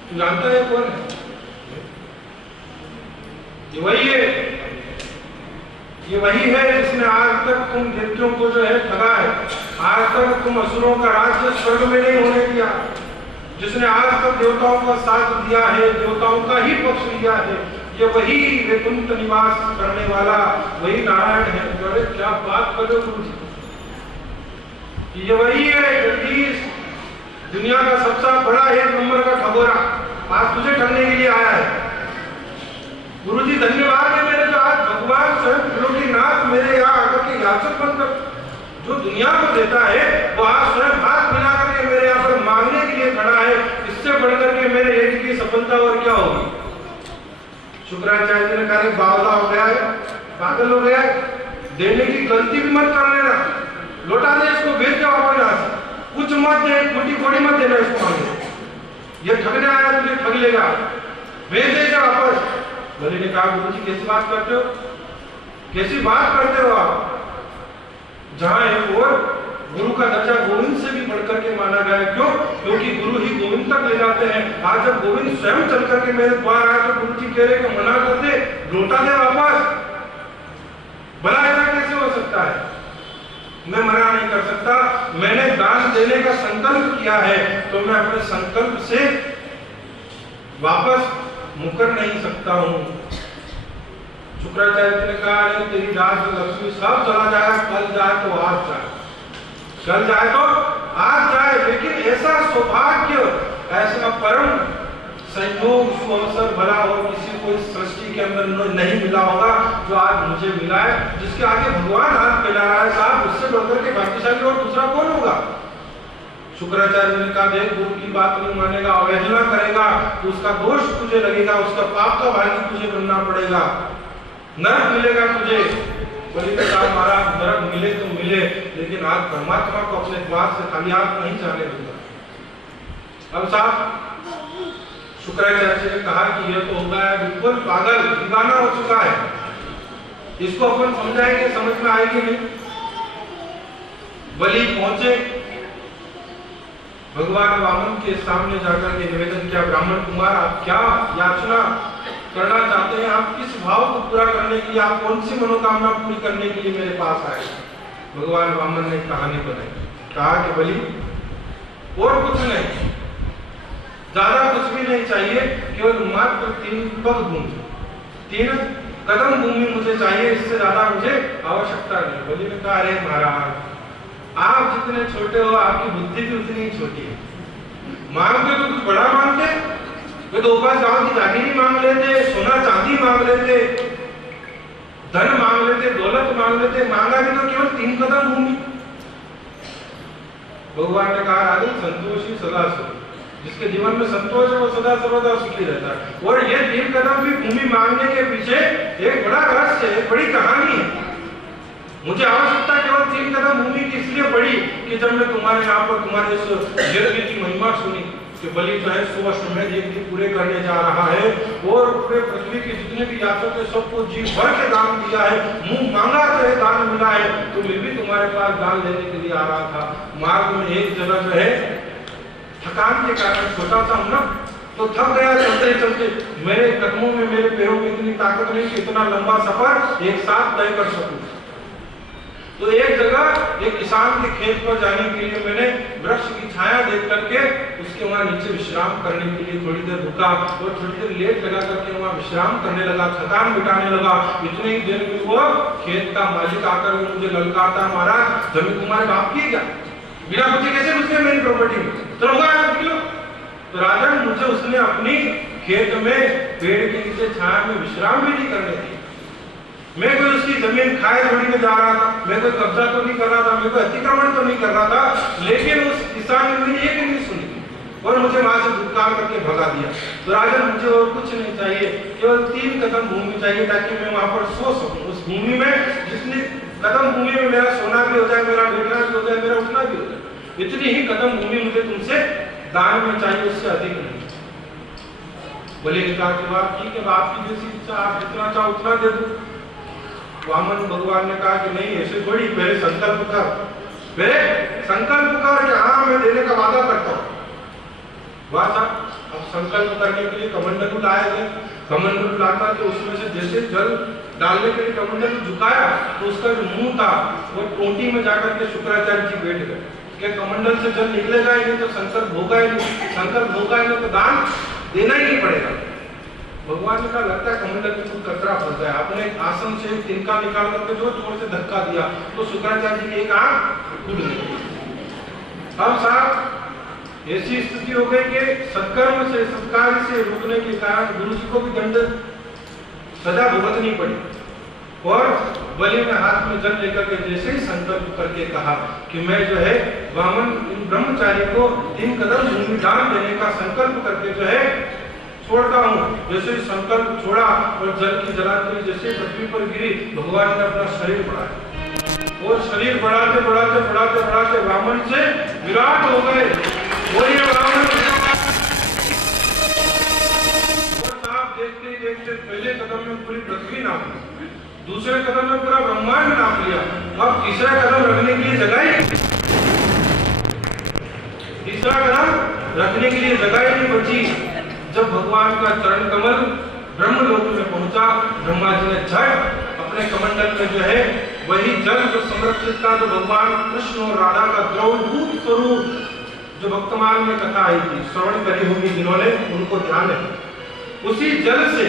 तू जानता है कौन है? ये वही है जिसने आज तक तुम दैत्यों को जो है ठगा है, आज तक तुम असुरों का राज्य स्वर्ग में नहीं होने दिया, जिसने आज तक देवताओं का साथ दिया है, देवताओं का ही पक्ष लिया है, ये वही वैकुंठ निवास करने वाला वही नारायण है। अरे क्या बात कर रहे हो गुरु जी, ये वही है जगदीश, दुनिया का सबसे बड़ा एक नंबर का ठगोरा, आज तुझे ठगने के लिए आया है। गुरु जी धन्यवाद है मेरे, जो आज भगवान स्वयं त्रिलोकीनाथ मेरे यहाँ आकर के याचक बनकर जो दुनिया को देता है, वो आज स्वयं हाथ मिला करके मेरे यहाँ पर मांगने के लिए खड़ा है। इससे बढ़कर के मेरे यज्ञ की सफलता और क्या होगी। शुक्राचार्य जी ने कहा बावला हो गया है, पागल हो गया है, देने की गलती भी मत कर लेना, लौटा दे इसको, भेज जाओ वापस यहाँ से, कुछ मत दे, फूटी फोड़ी मत देना इसको मांगे, ये ठगने आया तुझे ठग लेगा, भेज दे जा वापस। बलि ने कहा गुरु जी कैसी बात करते हो, कैसी बात करते हो आप, जहां एक और गुरु का दर्जा गोविंद से भी बढ़कर के माना गया। क्यों? क्योंकि गुरु ही गोविंद तक ले जाते हैं। आज जब गोविंद स्वयं चल करके मेरे द्वार आए तो गुरु जी कह रहे कि मना कर दे, लौटा दे वापस, भला ऐसा कैसे हो सकता है? मैं मना नहीं कर सकता, मैंने दान देने का संकल्प किया है तो मैं अपने संकल्प से वापस मुकर नहीं सकता हूं। शुक्राचार्य ने कहा तेरी राज लक्ष्मी सब चला जाए, कल जाए तो आज जाए, कल जाए तो आज जाए, लेकिन ऐसा सौभाग्य, ऐसा परम संयोग सुअवसर भला और किसी को इस सृष्टि के अंदर नहीं मिला होगा जो आज मुझे मिला है, जिसके आगे भगवान हाथ फैला रहा है। साहब उससे बढ़कर के भाग्यशाली और दूसरा कौन होगा? शुक्राचार्य ने कहा देख गुरु की बात नहीं मानेगा, अवहेलना करेगा तो उसका दोष तुझे लगेगा, उसका पाप का भागी तुझे बनना पड़ेगा, नरक मिलेगा तुझे। बलि ने कहा महाराज नरक मिले तो मिले, लेकिन आज परमात्मा को अपने द्वार से खाली हाथ नहीं जाने दूंगा। अब साहब शुक्राचार्य ने कहा कि यह तो हो गया बिल्कुल पागल दीवाना हो चुका है, इसको अपन समझाएंगे समझ में आएगी नहीं। बलि पहुंचे, भगवान वामन के सामने जाकर के निवेदन किया ब्राह्मण कुमार आप क्या याचना करना चाहते हैं, आप किस भाव को पूरा करने के लिए, आप कौन सी मनोकामना पूरी करने के लिए मेरे पास आए? भगवान वामन ने कहानी बनाई, कहा कि बलि और कुछ नहीं, ज्यादा कुछ भी नहीं चाहिए, केवल मात्र 3 पग भूमि, 3 कदम भूमि मुझे चाहिए, इससे ज्यादा मुझे आवश्यकता नहीं। बलि ने कहा अरे महाराज आप जितने छोटे हो आपकी बुद्धि भी उतनी ही छोटी है, मांगते तो कुछ बड़ा मांगते, वे तो ऊपर गांव की जागीरी मांग लेते, सोना चांदी मांग लेते, धन मांग लेते, दौलत मांग लेते, मांगा भी तो केवल 3 कदम भूमि। भगवान ने कहा राजन संतोषी सदा सुखी, जिसके जीवन में संतोष है वो सदा सर्वदा सुखी रहता है। और ये 3 कदम भी भूमि मांगने के पीछे एक बड़ा रहस्य है, एक बड़ी कहानी है। मुझे आवश्यकता केवल 3 कदम भूमि की इसलिए पड़ी कि जब मैं तुम्हारे यहाँ पर तुम्हारे इस यज्ञ की महिमा सुनी कि बलि जो है 100 अश्वमेध यज्ञ पूरे करने जा रहा है और पूरे पृथ्वी के जितने भी याचक है सबको जी भर के दान दिया है, मुंह मांगा जो है दान मिला है, तो मैं भी तुम्हारे पास दान लेने के लिए आ रहा था। मार्ग में एक जगह जो है थकान के कारण छोटा सा हूं ना, तो थक गया चलते चलते, मेरे कदमों में मेरे पैरों में इतनी ताकत नहीं कि इतना लंबा सफर एक साथ तय कर सकूं। तो एक जगह एक किसान के खेत पर जाने के लिए मैंने वृक्ष की छाया देख करके उसके वहां नीचे विश्राम करने के लिए थोड़ी देर रुका और थोड़ी देर लेट लगा करके वहां विश्राम करने लगा, थकान मिटाने लगा। इतने ही देर में वो खेत का मालिक आकर मुझे ललकारता, महाराज जमीन तुम्हारे बाप की है क्या? बिना पूछे कैसे घुस गए मेरी प्रॉपर्टी में? तो निकलो। तो राजन मुझे उसने अपनी खेत में पेड़ के नीचे छाया में विश्राम भी नहीं करने दी। मैं कोई उसकी जमीन खाए थोड़ी में जा रहा था, मैं कोई कब्जा तो नहीं कर रहा था, मैं कोई अतिक्रमण तो नहीं कर रहा था, लेकिन उस किसान ने मेरी एक नहीं सुनी और मुझे वहां से धुतकार करके भगा दिया। तो राजन मुझे और कुछ नहीं चाहिए, केवल 3 कदम भूमि चाहिए ताकि मैं वहां पर सो सकूं। उस भूमि में जितनी कदम भूमि में मेरा सोना भी हो जाए, मेरा बैठना भी हो जाए, मेरा उठना भी हो जाए, इतनी ही कदम भूमि मुझे तुमसे दान में चाहिए, उससे अधिक नहीं। बलि ने कहा कि बाप ठीक है, आपकी जैसी इच्छा, आप जितना चाहो उतना दे दो। वामन भगवान ने कहा कि नहीं ऐसे थोड़ी, पहले संकल्प कर कि हाँ मैं देने का वादा करता हूँ। वाह साहब, अब संकल्प करने के लिए कमंडलू लाया गया। कमंडलू लाता कि उसमें से जैसे जल डालने के लिए कमंडलू झुकाया तो उसका जो मुंह था वो टोटी में जाकर के शुक्राचार्य जी बैठ गए कि कमंडल से जल निकलेगा ही नहीं तो संकल्प होगा ही नहीं, संकल्प होगा ही नहीं तो दान देना ही नहीं पड़ेगा। भगवान ने कहा लगता है कमंडल में कुछ कचरा फंस गया। आपने एक आसन से एक तिनका निकाल करके जो जोर से धक्का दिया तो शुक्राचार्य जी की एक आंख टूट गई। अब साहब ऐसी स्थिति हो गई कि सत्कर्म से सत्कार्य से रुकने के कारण गुरु जी को भी दंड सजा भुगतनी पड़ी। और बलि ने हाथ में जल लेकर के जैसे ही संकल्प करके कहा कि मैं जो है वामन ब्रह्मचारी को 3 कदम भूमि दान देने का संकल्प करके जो है छोड़ता हूँ। जैसे संकल्प छोड़ा और जल की जलांतरी जैसे पृथ्वी पर गिरी, भगवान ने अपना शरीर बढ़ाया और शरीर बढ़ाते बढ़ाते बढ़ाते बढ़ाते वामन से विराट हो गए। और ये वामन देखते ही देखते पहले कदम में पूरी पृथ्वी नाप ली, दूसरे कदम में पूरा ब्रह्मांड नाप लिया। अब तीसरा कदम रखने के लिए जगह ही नहीं बची। जब भगवान का चरण कमल ब्रह्मलोक में पहुंचा, ब्रह्मा जी ने झट अपने कमंडल में जो है वही जल जो संरक्षित था, जो भगवान कृष्ण और राधा का द्रवभूत स्वरूप, जो भक्तमाल में कथा आई थी, श्रवण करी होगी जिन्होंने, उनको ध्यान है, उसी जल से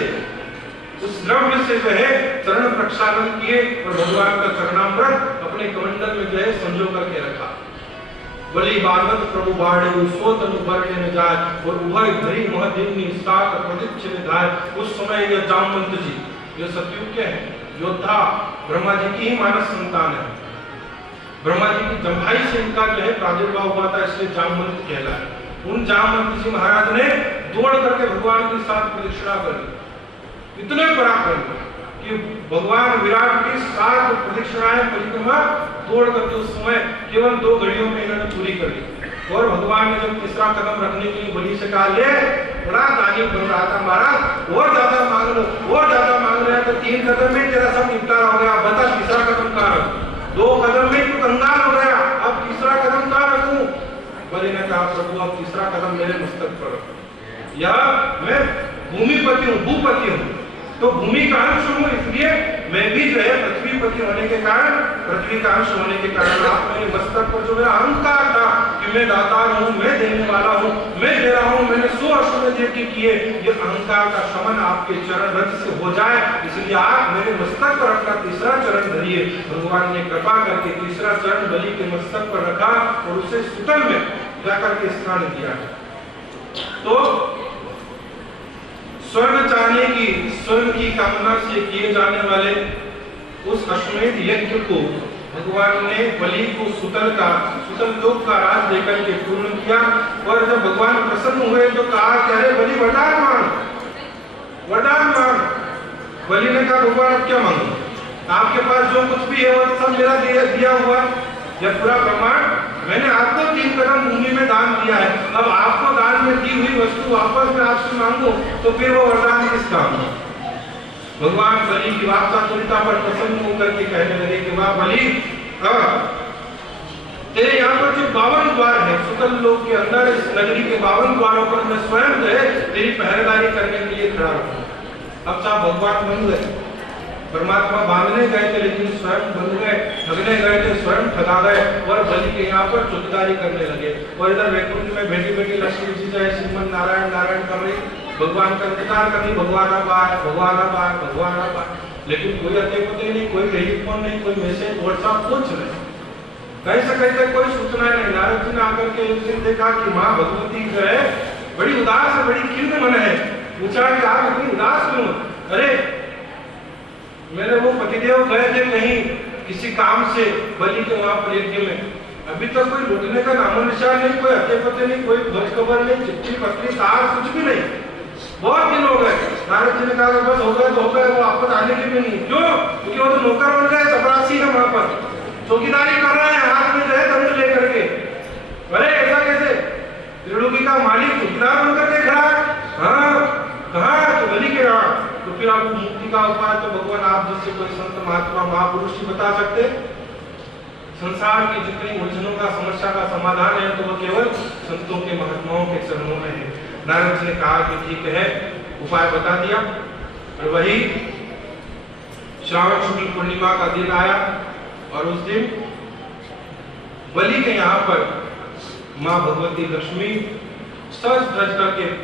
उस द्रव्य से जो है चरण प्रक्षालन किए और भगवान का चरणामृत अपने कमंडल में जो है संजो करके रखा। बलि बागत प्रभु बाड़े सोतनु बरने में जाए और उभय धरी महदिनी सात प्रदीक्षित धाय। उस समय यह जामवंत जी, ये सतयुग के हैं योद्धा, ब्रह्मा जी की ही मानस संतान है। ब्रह्मा जी की जम्भाई से इनका जो है प्रादुर्भाव हुआ था, इसलिए जामवंत कहलाए। उन जामवंत जी महाराज ने दौड़ करके भगवान की 7 प्रदक्षिणा कर दी। इतने पराक्रम कि भगवान विराट की 7 प्रदक्षिणाएं परिक्रमा दौड़ करके उस समय केवल 2 घड़ियों में इन्होंने पूरी कर ली। और भगवान ने जब तीसरा कदम रखने के लिए बलि से कहा, ले बड़ा दानी बन रहा था महाराज, और ज्यादा मांग लो, और ज्यादा मांग रहे हैं तो 3 कदम में तेरा सब निपटारा हो गया, बता तीसरा कदम कहाँ रखूं? 2 कदम में तू कंगाल हो गया, अब तीसरा कदम कहाँ रखूं? बलि ने कहा प्रभु अब तीसरा कदम मेरे मस्तक पर रखो। या मैं भूमिपति हूँ, भूपति हूँ, तो भूमि का अंश हूँ, इसलिए मैं भी जो है पृथ्वीपति होने के कारण, पृथ्वी का अंश होने के कारण आप मेरे मस्तक पर जो मेरा अहंकार था कि मैं दातार हूँ, मैं देने वाला हूँ, मैं दे रहा हूँ, मैंने 100 अश्वमेध यज्ञ किए, ये अहंकार का शमन आपके चरण रज से हो जाए, इसलिए आप मेरे मस्तक पर अपना तीसरा चरण धरिए। भगवान ने कृपा करके तीसरा चरण बलि के मस्तक पर रखा और उसे सुतल में जाकर के स्नान किया। तो स्वर्ग की कामना से किए जाने वाले उस अश्वमेध यज्ञ को भगवान ने बलि को सुतल लोक का राज देकर के पूर्ण किया। और जब भगवान प्रसन्न हुए तो कहा कि अरे बलि वरदान मांग। बलि ने कहा भगवान अब क्या मांगू? आपके पास जो कुछ भी है वो सब मेरा दिया हुआ है, यह पूरा प्रमाण। मैंने आपको 3 कदम भूमि में दान दिया है, अब आपको दान में दी हुई वस्तु वापस मैं आपसे मांगू तो फिर वो वरदान किस काम है? भगवान बलि की वात्सल्यता पर प्रसन्न होकर के कहने लगे कि वाह बलि, तेरे यहाँ पर जो 52 द्वार है सुतल लोक के अंदर, इस नगरी के 52 द्वारों पर मैं स्वयं जो है तेरी पहरेदारी करने के लिए खड़ा रहूंगा। अब साहब भगवान बन गए, परमात्मा बांधने गए थे लेकिन स्वयं बन गए, ठगने गए थे स्वयं ठगा गए और बलि के यहाँ पर चौकीदारी करने लगे। और इधर वैकुंठ में बैठी बैठी लक्ष्मी जी जो है श्रीमन नारायण नारायण कर रही, भगवान का इंतजार कर रही, भगवान अब आए, भगवान अब आए, भगवान अब आए, लेकिन कोई अते पते नहीं, कोई टेलीफोन नहीं, कोई मैसेज व्हाट्सएप कुछ नहीं, कहीं से कहीं तक कोई सूचना नहीं। नारद जी ने आकर के उस दिन देखा कि माँ भगवती जो है बड़ी उदास है, बड़ी खिन्न मन है। पूछा कि आप इतनी उदास क्यों? अरे मेरे वो पतिदेव गए थे कहीं किसी काम से बलि के वहां पर यज्ञ में, अभी तक कोई लौटने का नामो निशान नहीं, कोई अते पते नहीं, कोई खोज खबर नहीं, चिट्ठी पत्री तार कुछ भी नहीं, बहुत दिन हो गए। नारद जी ने कहा बस हो गए तो हो गए, वो आपको आने के भी नहीं। क्यों? क्योंकि वो तो नौकर बन गए, चपरासी है वहां पर, चौकीदारी कर रहे हैं, हाथ में जो है दंड लेकर के। अरे ऐसा कैसे? त्रिलोकी का मालिक चौकीदार बनकर के खड़ा है? हाँ, कहाँ? तो बलि के यहाँ। तो फिर आपको मुक्ति का उपाय तो भगवान आप जिससे कोई संत महात्मा महापुरुष ही बता सकते। संसार की जितनी उलझनों का समस्या का समाधान है तो वो केवल संतों के महात्माओं के चरणों में है। नारद जी ने कहा कि ठीक है, उपाय बता दिया। और वही श्रावण शुक्ल पूर्णिमा का दिन आया और उस दिन बलि के यहाँ पर माँ भगवती लक्ष्मी सज धज करके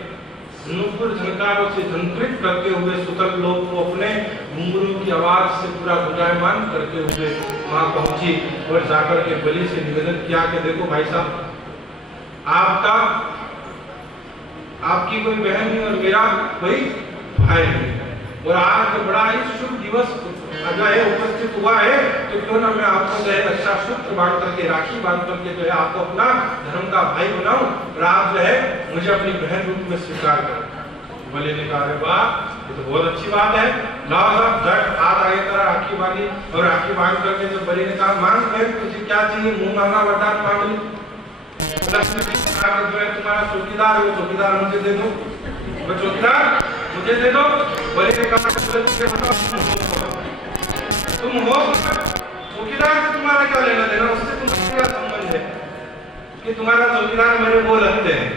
नुपुर झनकारों से झंकृत करते हुए सुतल लोक को अपने घुंघरू की आवाज से पूरा गुंजायमान करते हुए माँ पहुंची और जाकर के बलि से निवेदन किया कि देखो भाई साहब, आपका आपकी कोई बहन नहीं और मेरा कोई भाई नहीं, और आज बड़ा ही शुभ दिवस जो है उपस्थित हुआ है, तो क्यों ना मैं आपको जो है अच्छा सूत्र बांध करके, राखी बांध करके जो है आपको अपना धर्म का भाई बनाऊं और आप जो है मुझे अपनी बहन रूप में स्वीकार करें। बलि ने कहा वाह, ये तो बहुत अच्छी बात है, लाओ सब झट हाथ आगे करा, राखी बांधी। और राखी बांध करके जब बलि ने कहा मांग बहन तुझे क्या चाहिए, मुंह मांगा वरदान मांग ली। लक्ष्मी जी ने कहा जो है तुम्हारा चौकीदार है, वो चौकीदार मुझे दे दो, वो चौकीदार मुझे दे दो। बलि ने कहा तुम हो चौकीदार से तुम्हारा क्या लेना देना, उससे तुम्हारा क्या संबंध है कि तुम्हारा चौकीदार मेरे वो लगते हैं,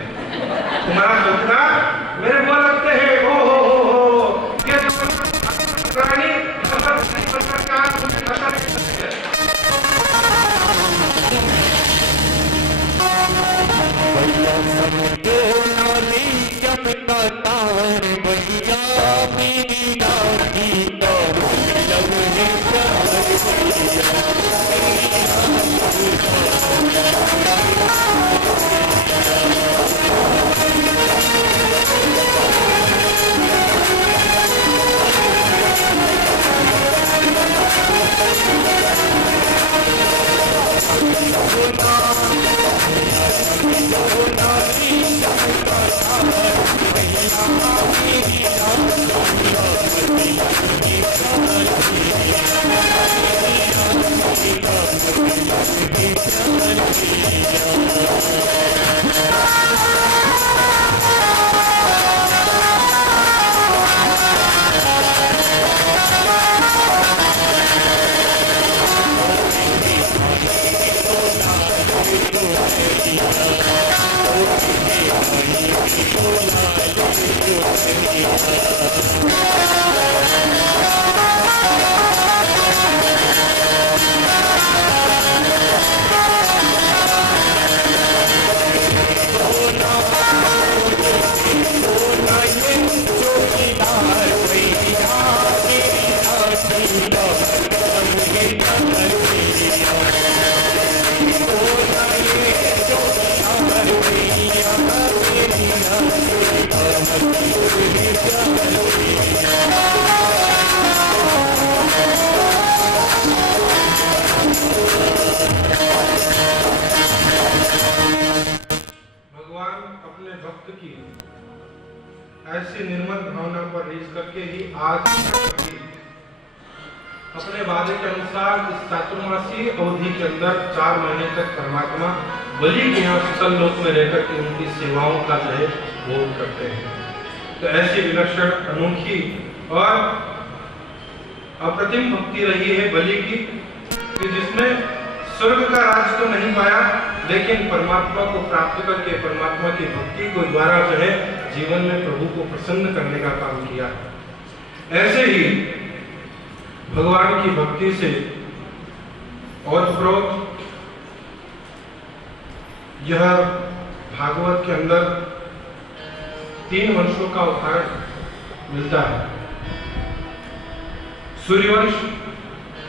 तुम्हारा चौकीदार मेरे वो लगते हैं। हो ये रानी ऐसी निर्मल भावना पर रीझ करके ही आज अपने वादे के अनुसार इस चातुर्मासीय अवधि के अंदर 4 महीने तक परमात्मा बलि के यहाँ शीतल लोक में रहकर के उनकी सेवाओं का जो है भोग करते हैं। तो ऐसी विलक्षण, अनोखी और अप्रतिम भक्ति रही है बलि की, कि जिसने स्वर्ग का राज तो नहीं पाया, लेकिन परमात्मा को प्राप्त करके परमात्मा की भक्ति को द्वारा जो है जीवन में प्रभु को प्रसन्न करने का काम किया। ऐसे ही भगवान की भक्ति से और प्रोक्त यह भागवत के अंदर 3 वंशों का उदाहरण मिलता है, सूर्यवंश,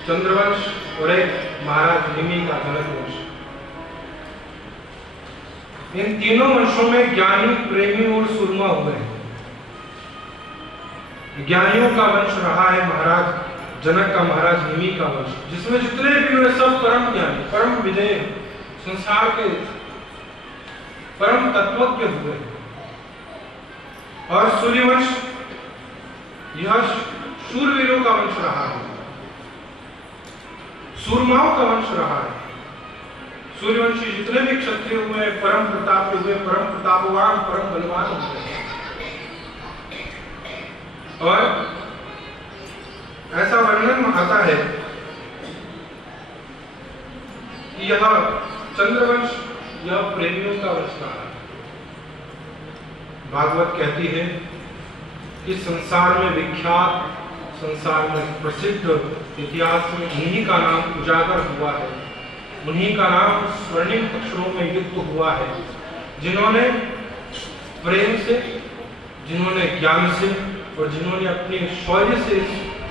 चंद्रवंश और एक महाराज निमि का जनक वंश। इन तीनों वंशों में ज्ञानी, प्रेमी और सूरमा हुए हैं। ज्ञानियों का वंश रहा है महाराज जनक का, महाराज निमि का वंश, जिसमें जितने भी हुए सब परम ज्ञानी, परम विजय, संसार के परम तत्वज्ञ हुए। और सूर्यवंश यह शूरवीरों का वंश रहा है, सूरमाओं का वंश रहा है। सूर्यवंशी जितने भी क्षत्रिय हुए परम प्रतापी हुए, परम प्रतापवान, परम बलवान हुए। और ऐसा वर्णन आता है कि यह चंद्रवंश यह प्रेमियों का वंश रहा है। भागवत कहती है कि संसार में विख्यात, संसार में प्रसिद्ध, इतिहास में उन्हीं का नाम उजागर हुआ है, उन्हीं का नाम स्वर्णिम अक्षरों में युक्त हुआ है, जिन्होंने प्रेम से, जिन्होंने ज्ञान से और जिन्होंने अपने शौर्य से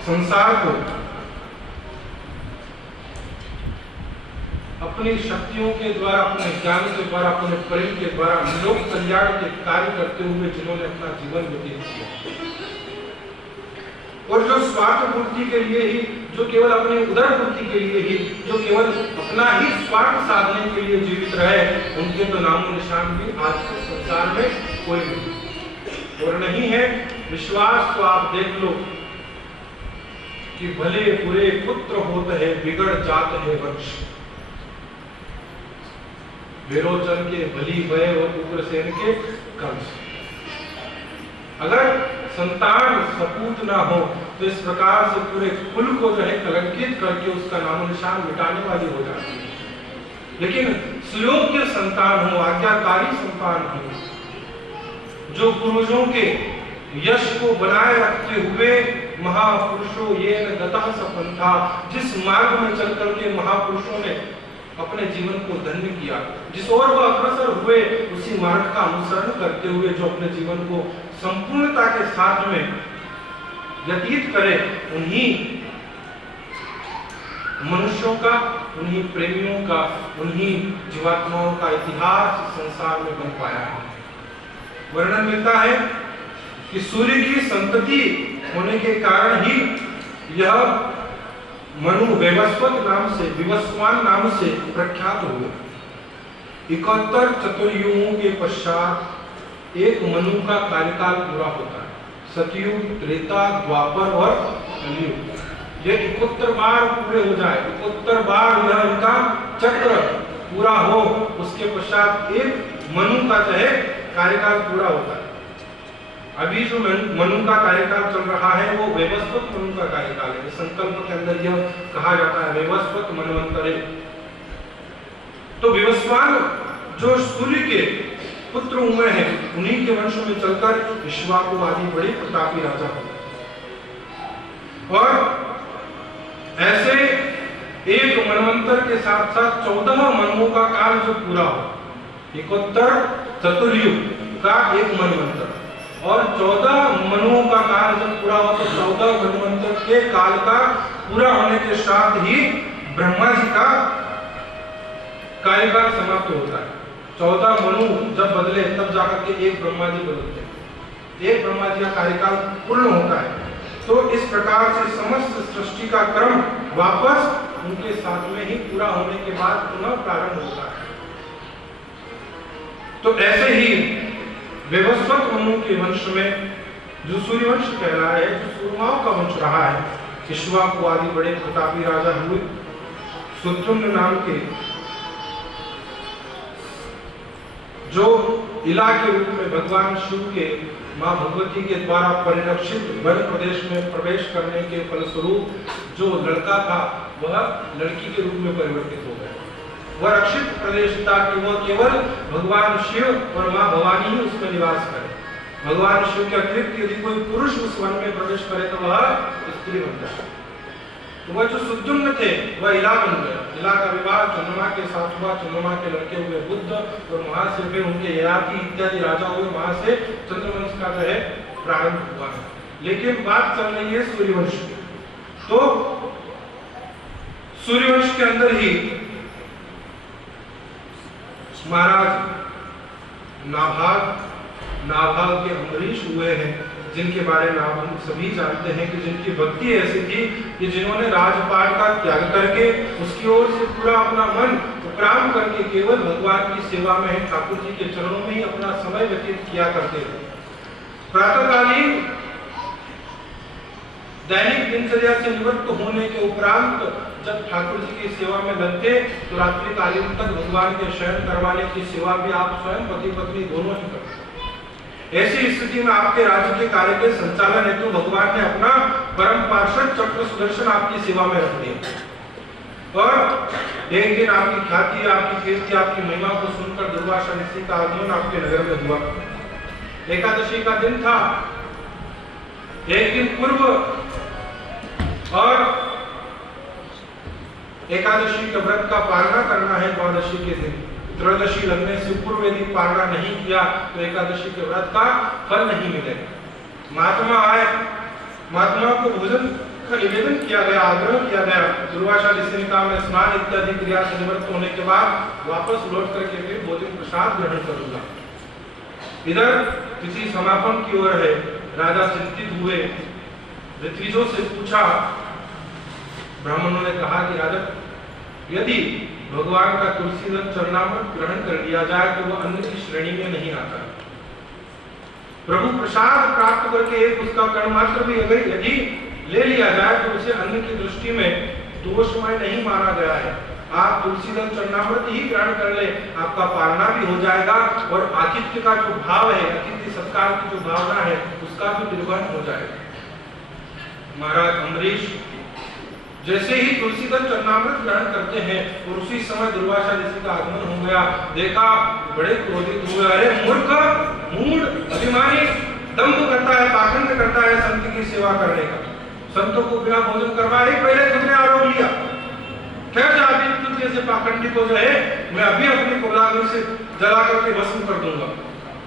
संसार को अपनी शक्तियों के द्वारा, अपने ज्ञान के द्वारा, अपने प्रेम के द्वारा लोक कल्याण के कार्य करते हुए जिन्होंने अपना जीवन व्यतीत किया। और जो स्वार्थ पूर्ति के लिए ही, जो केवल अपनी उदर पूर्ति के लिए ही, जो केवल अपना ही स्वार्थ साधने के लिए जीवित रहे, उनके तो नामो निशान भी आज के संसार में कोई नहीं। और नहीं है विश्वास तो आप देख लो कि भले बुरे पुत्र होते हैं, बिगड़ जाते हैं वंश। विरोचन के बलि भय और उग्रसेन के कंस। अगर संतान सपूत ना हो तो इस प्रकार से पूरे कुल को जो है कलंकित करके उसका नामो निशान मिटाने वाली हो जाती है। लेकिन सुयोग्य संतान हो, आज्ञाकारी संतान हो, जो पूर्वजों के यश को बनाए रखते हुए महापुरुषों ये गतः सपंथा, जिस मार्ग में चल करके महापुरुषों ने अपने जीवन को धन्य किया, जिस ओर वो अग्रसर हुए उसी मार्ग का अनुसरण करते हुए जो अपने जीवन को संपूर्णता के साथ में व्यतीत करे, उन्हीं मनुष्यों का, उन्हीं प्रेमियों का, उन्हीं जीवात्माओं का इतिहास संसार में बन पाया है। वर्णन मिलता है कि सूर्य की संतति होने के कारण ही यह मनु वैवस्वत नाम से, विवस्वान नाम से प्रख्यात हुए। 71 चतुर्युगों के पश्चात एक मनु का कार्यकाल पूरा होता है। सतयुग, त्रेता, द्वापर और कलयुग, ये 71 बार पूरे हो जाए, 71 बार यह इनका चक्र पूरा हो, उसके पश्चात एक मनु का जो है कार्यकाल पूरा होता है। अभी जो मनु का कार्यकाल चल रहा है वो वैवस्वत मनु का कार्यकाल है। संकल्प के अंदर यह कहा जाता है वैवस्वत मनवंतरे। तो विवस्वान जो सूर्य के पुत्र हुए हैं, उन्हीं के वंश में चलकर विश्वाकु आदि बड़े प्रतापी राजा हुए। और ऐसे एक मनवंतर के साथ साथ 14 मनुओं का काल जो पूरा हो, 71 चतुर्युग का एक मनवंतर और 14 मनुओं का काल जब पूरा हो तो 14 मनवंतर के काल का पूरा होने के साथ ही ब्रह्मा जी का कार्यकाल समाप्त होता है। 14 मनु जब बदले तब जाकर के एक ब्रह्मा जी बदलते हैं, एक ब्रह्मा जी का कार्यकाल पूर्ण होता है। तो इस प्रकार से समस्त सृष्टि का क्रम वापस उनके साथ में ही पूरा होने के बाद पुनः प्रारंभ होता है। तो ऐसे ही वैवस्वत मनु के वंश में जो सूर्यवंश कहलाया है, जो सूर्यमाओं का वंश रहा है, इक्ष्वाकु आदि बड़े प्रतापी राजा हुए। सुद्युम्न नाम के जो इला के रूप में भगवान शिव के मां भगवती के द्वारा परिरक्षित वन प्रदेश में प्रवेश करने के फलस्वरूप जो लड़का था वह लड़की के रूप में परिवर्तित हो गया। वह रक्षित प्रदेश था कि वह केवल भगवान शिव और मां भवानी ही उसमें निवास करे। भगवान शिव के अतिरिक्त यदि कोई पुरुष उस वन में प्रवेश करे तो वह स्त्री बन जाए। तो वह जो सुद्युम्न थे वह इला बन गया। इला का विवाह चंद्रमा के साथ हुआ। चंद्रमा के लड़के हुए बुद्ध और वहां से फिर उनके ययाति इत्यादि राजा हुए। वहां से चंद्रवंश का जो है प्रारंभ हुआ। लेकिन बात चल रही है सूर्यवंश की। तो सूर्यवंश के अंदर ही महाराज नाभाग के अम्बरीश हुए हैं, जिनके बारे में आप हम सभी जानते हैं कि जिनकी भक्ति ऐसी थी कि जिन्होंने राजपाट का त्याग करके उसकी ओर से पूरा अपना मन उपराम करके केवल भगवान की सेवा में ठाकुर जी के चरणों में ही अपना समय व्यतीत किया करते थे। प्रातःकालीन दैनिक दिनचर्या से निवृत्त होने के उपरांत जब ठाकुर जी की सेवा में लगते तो रात्रि कालीन तक भगवान के शयन करवाने की सेवा भी आप स्वयं पति पत्नी दोनों ही करते। ऐसी स्थिति में आपके राज्य के कार्य के संचालन हेतु भगवान ने अपना परम पार्षद चक्र सुदर्शन आपकी सेवा में रख दिया। और एक दिन आपकी ख्याति, आपकी कीर्ति, आपकी महिमा को सुनकर दुर्वासा ऋषि का आगमन आपके नगर में हुआ। एकादशी का दिन था। एक दिन पूर्व और एकादशी के व्रत का पालना करना है द्वादशी के दिन। त्रयोदशी लगने से पूर्व यदि पालना नहीं किया तो एकादशी के व्रत का फल नहीं मिलेगा। महात्मा आए, महात्मा को भोजन का निवेदन किया गया, आग्रह किया गया। दुर्वासा ऋषि ने कहा मैं स्नान इत्यादि क्रिया से निवृत्त होने के बाद वापस लौट करके फिर भोजन प्रसाद ग्रहण करूंगा। इधर किसी समापन की ओर है। राजा चिंतित हुए, ऋत्विजों से पूछा। ब्राह्मणों ने कहा कि राजा यदि भगवान का तुलसी दल चरणामृत ग्रहण कर लिया जाए तो वह अन्न की श्रेणी में नहीं आता। प्रभु प्रसाद प्राप्त करके एक उसका कण मात्र भी अगर यदि ले लिया जाए तो उसे अन्न की दृष्टि में दोषमय नहीं माना गया है। आप तुलसी दल चरणामृत ही ग्रहण कर ले, आपका पालना भी हो जाएगा और आतिथ्य का जो भाव है, अतिथि सत्कार की जो भावना है उसका भी निर्वहन हो जाएगा। महाराज अम्बरीश जैसे ही तुलसी दल चरणामृत ग्रहण करते हैं और उसी समय दुर्वासा ऋषि का आगमन हो गया। देखा बड़े क्रोधित हुए। अरे मूर्ख, मूढ़, अभिमानी, दंभ करता है, पाखंड करता है संत की सेवा करने का। संतों को बिना भोजन करवाए पहले तुमने आरोप लिया। ठहर जा, अभी तुझ जैसे पाखंडी को जो है मैं अभी अपनी कोलाग्नि से जला करके भस्म कर दूंगा।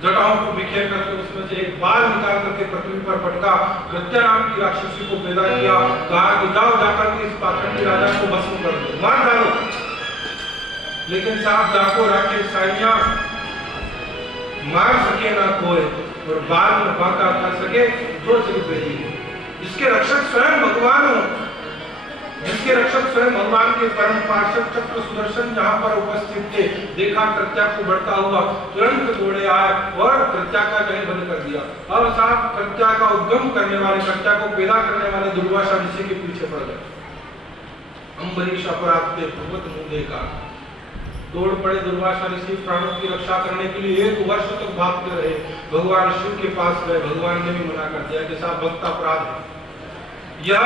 जटाओं को बिखेर करके उसमें से एक बाल निकाल करके पृथ्वी पर पटका। प्रत्या नाम की राक्षसी को पैदा किया। कहा कि जाओ जाकर के इस पाखंडी राजा को भस्म कर दो, मार डालो। लेकिन साहब डाको राक्षस साइया मार सके ना कोई और बाल में बाका कर सके तो सिर्फ बेटी। इसके रक्षक स्वयं भगवान हो, जिसके रक्षक स्वयं भगवान के परम पार्षद चक्र सुदर्शन जहां पर उपस्थित थे। देखा प्रत्या को बढ़ता हुआ, तुरंत दौड़े आए और प्रत्या का जय बंद कर दिया। अब साहब प्रत्या का उद्गम करने वाले, प्रत्या को पैदा करने वाले दुर्वासा ऋषि के पीछे पड़ गए। अम्बरीश अपराध के भगवत मुंह देखा, दौड़ पड़े दुर्वासा ऋषि प्राणों की रक्षा करने के लिए 1 वर्ष तक भागते रहे। भगवान शिव के पास गए, भगवान ने भी मना कर दिया कि साहब भक्त अपराध है, यह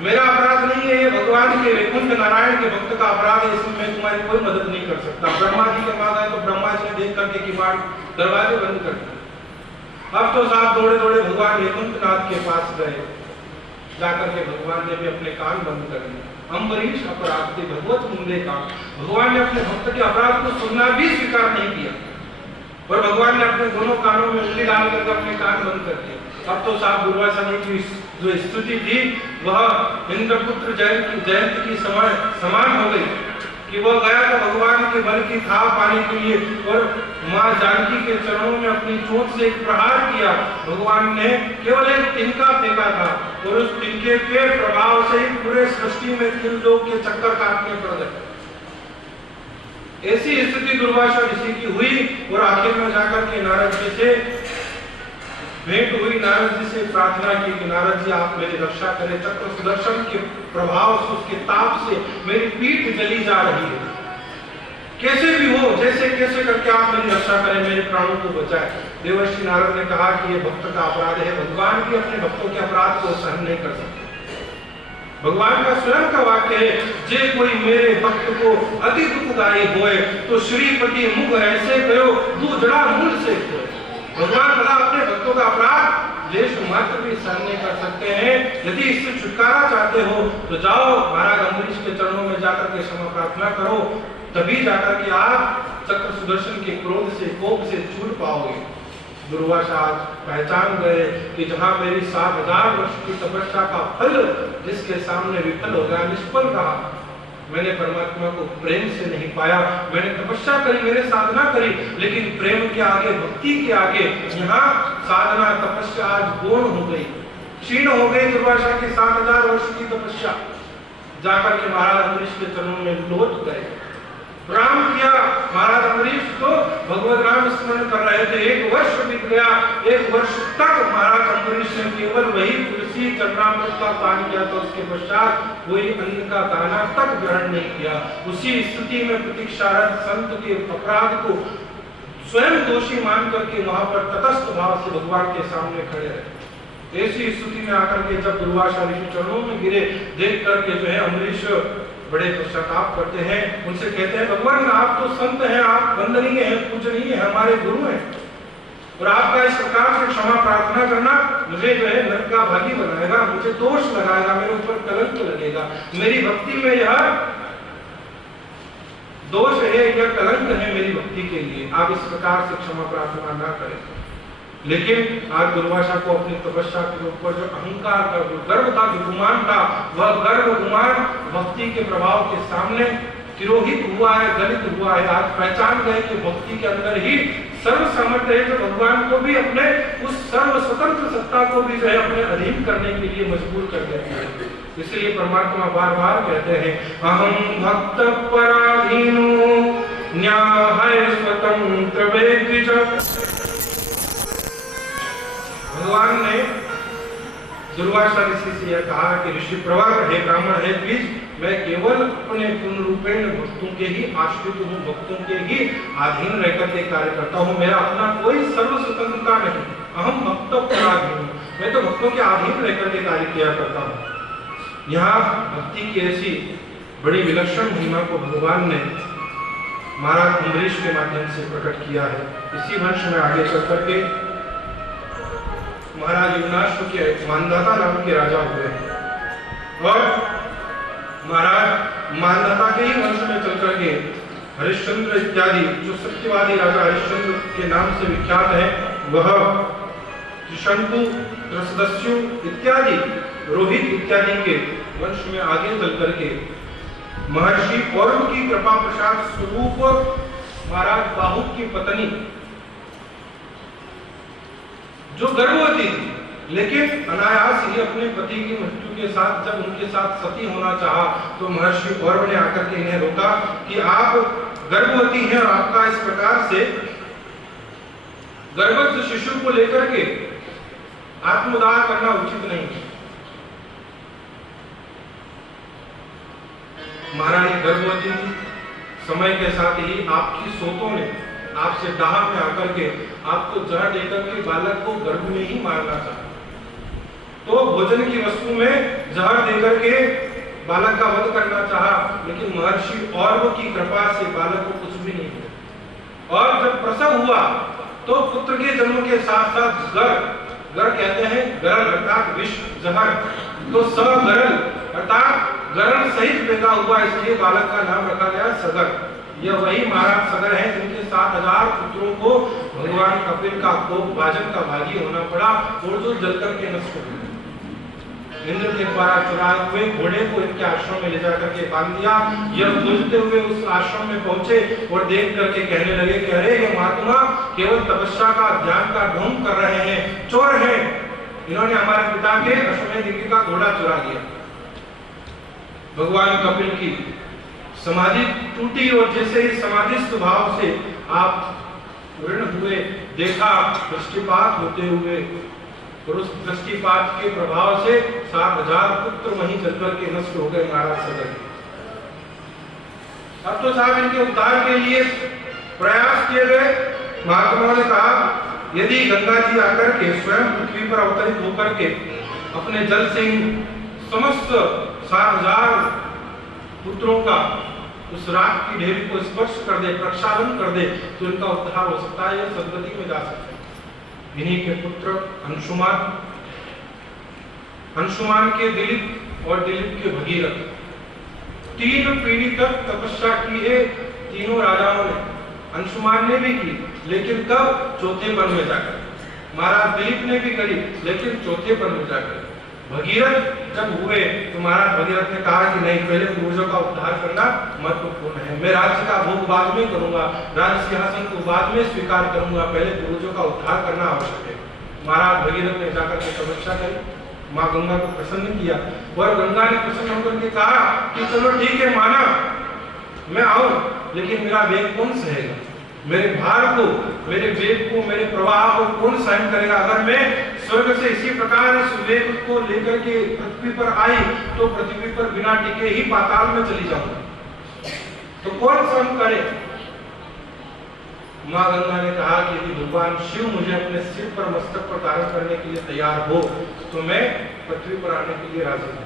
मेरा अपराध नहीं है, ये भगवान के वैकुंठ नारायण के भक्त का अपराध है, इसमें मैं तुम्हारी कोई मदद नहीं कर सकता। ब्रह्मा जी के पास आए तो ब्रह्मा जी ने देख करके किवाड़ दरवाजे बंद कर दिए। अब तो साहब दौड़े दौड़े भगवान वैकुंठ नाथ के पास गए। जाकर के भगवान ने भी अपने कान बंद कर दिए। अम्बरीश अपराध थे भगवत मुंदे का। भगवान ने अपने भक्त के अपराध को सुनना भी स्वीकार नहीं किया और भगवान ने अपने दोनों कानों में उंगली डाल करके अपने कान बंद कर दिए। अब तो साहब दुर्वासा की जो स्तुति थी वह इंद्रपुत्र जयंत की समान हो गई कि वह गया तो भगवान के बल की थाह पाने के लिए और मां जानकी के चरणों में अपनी चोट से एक प्रहार किया। भगवान ने केवल एक तिनका फेंका था और उस तिनके के प्रभाव से ही पूरे सृष्टि में 3 लोग के चक्कर काटने पड़ गए। ऐसी स्थिति दुर्वासा ऋषि की हुई और आखिर में जाकर के नारद जी से भेंट हुई, नारद जी से प्रार्थना की कि नारद जी आप मेरी रक्षा करें, चक्र सुदर्शन के प्रभाव से, उसके ताप से मेरी पीठ जली जा रही है, कैसे भी हो, जैसे कैसे करके आप मेरी रक्षा करें, मेरे प्राणों को बचाएं। देवर्षि नारद ने कहा कि ये भक्त का अपराध है, भगवान भी अपने भक्तों के अपराध को सहन नहीं कर सकते। भगवान का स्वयं का वाक्य है, जे कोई मेरे भक्त को अति दुखदायी होए तो श्रीपति मुख ऐसे कहो तू जड़ा मूल से खोए। भगवान भला अपने भक्तों का अपराध लेश मात्र भी सहन नहीं कर सकते हैं। यदि इससे छुटकारा चाहते हो तो जाओ महाराज अम्बरीश के चरणों में जाकर के क्षमा प्रार्थना करो, तभी जाकर के आप चक्र सुदर्शन के क्रोध से, कोप से छूट पाओगे। दुर्वासा पहचान गए कि जहां मेरी 7000 वर्ष की तपस्या का फल जिसके सामने विफल हो गया, निष्फल रहा, मैंने परमात्मा को प्रेम से नहीं पाया। मैंने तपस्या करी, मैंने साधना करी, लेकिन प्रेम के आगे, भक्ति के आगे यहाँ साधना तपस्या आज गौण हो गई, क्षीण हो गई। दुर्वासा की 7000 वर्ष की तपस्या जाकर के महाराज अम्बरीश के चरणों में लौट गए, प्रणाम किया। महाराज अम्बरीश तो भगवत राम स्मरण कर रहे थे। 1 वर्ष बीत गया, 1 वर्ष तक महाराज अम्बरीश ने केवल वही तुलसी चरणामृत का पान किया, तो उसके पश्चात कोई अन्न का दाना तक ग्रहण नहीं किया। उसी स्थिति में प्रतीक्षारत संत के अपराध को स्वयं दोषी मान करके वहां पर तटस्थ भाव से भगवान के सामने खड़े रहे। ऐसी स्थिति में आकर के जब दुर्वासा ऋषि चरणों में गिरे, देख करके जो है अम्बरीश बड़े पश्चाताप करते हैं, उनसे कहते हैं भगवान आप तो संत हैं, आप वंदनीय हैं, पूजनीय हैं, हमारे गुरु हैं, और आपका इस प्रकार से क्षमा प्रार्थना करना मुझे जो है नरक का भागी बनाएगा, मुझे दोष लगाएगा, मेरे ऊपर कलंक लगेगा, मेरी भक्ति में यह दोष है, यह कलंक है मेरी भक्ति के लिए, आप इस प्रकार से क्षमा प्रार्थना ना करें। लेकिन आज दुर्वासा को अपनी तपस्या के ऊपर जो अहंकार का, जो गर्व था, जो गुमान था, वह गर्व गुमान भक्ति के प्रभाव के सामने तिरोहित हुआ है, गलित हुआ है। आज पहचान गए कि भक्ति के अंदर ही सर्व सामर्थ्य है, जो भगवान को भी अपने उस सर्व स्वतंत्र सत्ता को भी जो है अपने अधीन करने के लिए मजबूर कर देते हैं। इसलिए परमात्मा बार बार कहते हैं अहम भक्त पराधीनो न्याय स्वतंत्र वेद्विज। भगवान ने दुर्वासा ऋषि से यह कहा कि ऋषि प्रवर है, ब्राह्मण है, द्विज, मैं केवल अपने पूर्ण रूपेण भक्तों के ही आश्रित हूँ, भक्तों के ही अधीन रहकर के कार्य करता हूँ, मेरा अपना कोई सर्व स्वतंत्रता नहीं। अहम भक्त पराधीन हूँ, मैं तो भक्तों के अधीन रहकर के कार्य किया करता हूँ। यहाँ भक्ति की ऐसी बड़ी विलक्षण महिमा को भगवान ने महाराज अम्बरीश के माध्यम से प्रकट किया है। इसी वंश में आगे चल करके महाराज युवनाश्व के मानधाता नाम के राजा हुए और महाराज मानधाता के ही वंश में चल करके हरिश्चंद्र इत्यादि, जो सत्यवादी राजा हरिश्चंद्र के नाम से विख्यात है, वह त्रिशंकु, त्रसदस्यु इत्यादि, रोहित इत्यादि के वंश में आगे चल करके महर्षि पौरव की कृपा प्रसाद स्वरूप महाराज बाहुक की पत्नी, जो गर्भवती थी, लेकिन अनायास ही अपने पति की मृत्यु के साथ जब उनके साथ सती होना चाहा, तो महर्षि पौरव ने आकर के इन्हें रोका कि आप गर्भवती हैं और आपका इस प्रकार से गर्भस्थ शिशु को लेकर के आत्मदाह करना उचित नहीं है। महारानी गर्भवती थी, समय के साथ ही आपकी सोतों ने आपसे डाह में आकर के आपको जहर देकर के बालक को गर्भ में ही मारना चाहा, तो भोजन की वस्तु में जहर देकर के बालक का वध करना चाहा, लेकिन महर्षि औरव की कृपा से बालक को कुछ भी नहीं हुआ। और जब प्रसव हुआ तो पुत्र के जन्म के साथ साथ गर कहते हैं गरल अर्थात विष, जहर, तो सगरल अर्थात गरल सहित पैदा हुआ, इसलिए बालक का नाम रखा गया सगर। यह वही महाराज सगर हैं जिनके 7000 पुत्रों को भगवान कपिल का कोप भाजन का भागी होना पड़ा और जो जलकर के नष्ट हो गए। इंद्र के द्वारा चुराए हुए घोड़े को इनके आश्रम में ले जाकर के बांध दिया। यह पूजते हुए उस आश्रम में पहुंचे और देख करके कहने लगे कि अरे ये महात्मा केवल तपस्या का, ध्यान का ढोंग कर रहे हैं, चोर हैं, इन्होंने हमारे पिता के अश्वमेध यज्ञ का घोड़ा चुरा लिया। भगवान कपिल की समाधि टूटी और जैसे ही समाधिस्थ भाव से आप ऋण हुए, देखा दृष्टिपात होते हुए, और उस दृष्टिपात के प्रभाव से 7,000 पुत्र वहीं जलकर के नष्ट हो गए महाराज सदर। अब तो साहब इनके उद्धार के लिए प्रयास किए गए। महात्माओं ने कहा यदि गंगा जी आकर के स्वयं पृथ्वी पर अवतरित होकर के अपने जल से समस्त 7,000 पुत्रों का उस राख की ढेरी को स्पर्श कर दे, प्रक्षालन कर दे, तो इनका उद्धार हो सकता है, यह सदगति में जा सकते हैं। इन्हीं के पुत्र अंशुमान, अंशुमान के दिलीप और दिलीप के भगीरथ, 3 पीढ़ी तक तपस्या की है तीनों राजाओं ने। अंशुमान ने भी की, लेकिन कब? चौथे पन में जाकर। महाराज दिलीप ने भी करी, लेकिन चौथे पन में जाकर। भगीरथ जब हुए तो महाराज भगीरथ ने कहा कि नहीं, पहले पूर्वजों का उद्धार करना महत्वपूर्ण है। मैं राज्य का भोग बाद में करूंगा, राज्य सिंहासन को बाद में स्वीकार करूंगा, पहले पूर्वजों का उद्धार करना आवश्यक है। महाराज भगीरथ ने जाकर के तपस्या करी, माँ गंगा को प्रसन्न किया, और गंगा ने प्रसन्न होकर के कहा कि चलो ठीक है माना, मैं आऊं, लेकिन मेरा वेग कौन सहेगा? मेरे भार को, मेरे वेग को, मेरे प्रवाह को कौन सहन करेगा? अगर मैं स्वर्ग से इसी प्रकार इस वेग को लेकर के पृथ्वी पर आई तो पृथ्वी पर बिना टिके ही पाताल में चली जाऊंगा, तो कौन सहन करे? माँ गंगा ने कहा कि यदि भगवान शिव मुझे अपने सिर पर, मस्तक पर धारण करने के लिए तैयार हो तो मैं पृथ्वी पर आने के लिए राजी हूँ।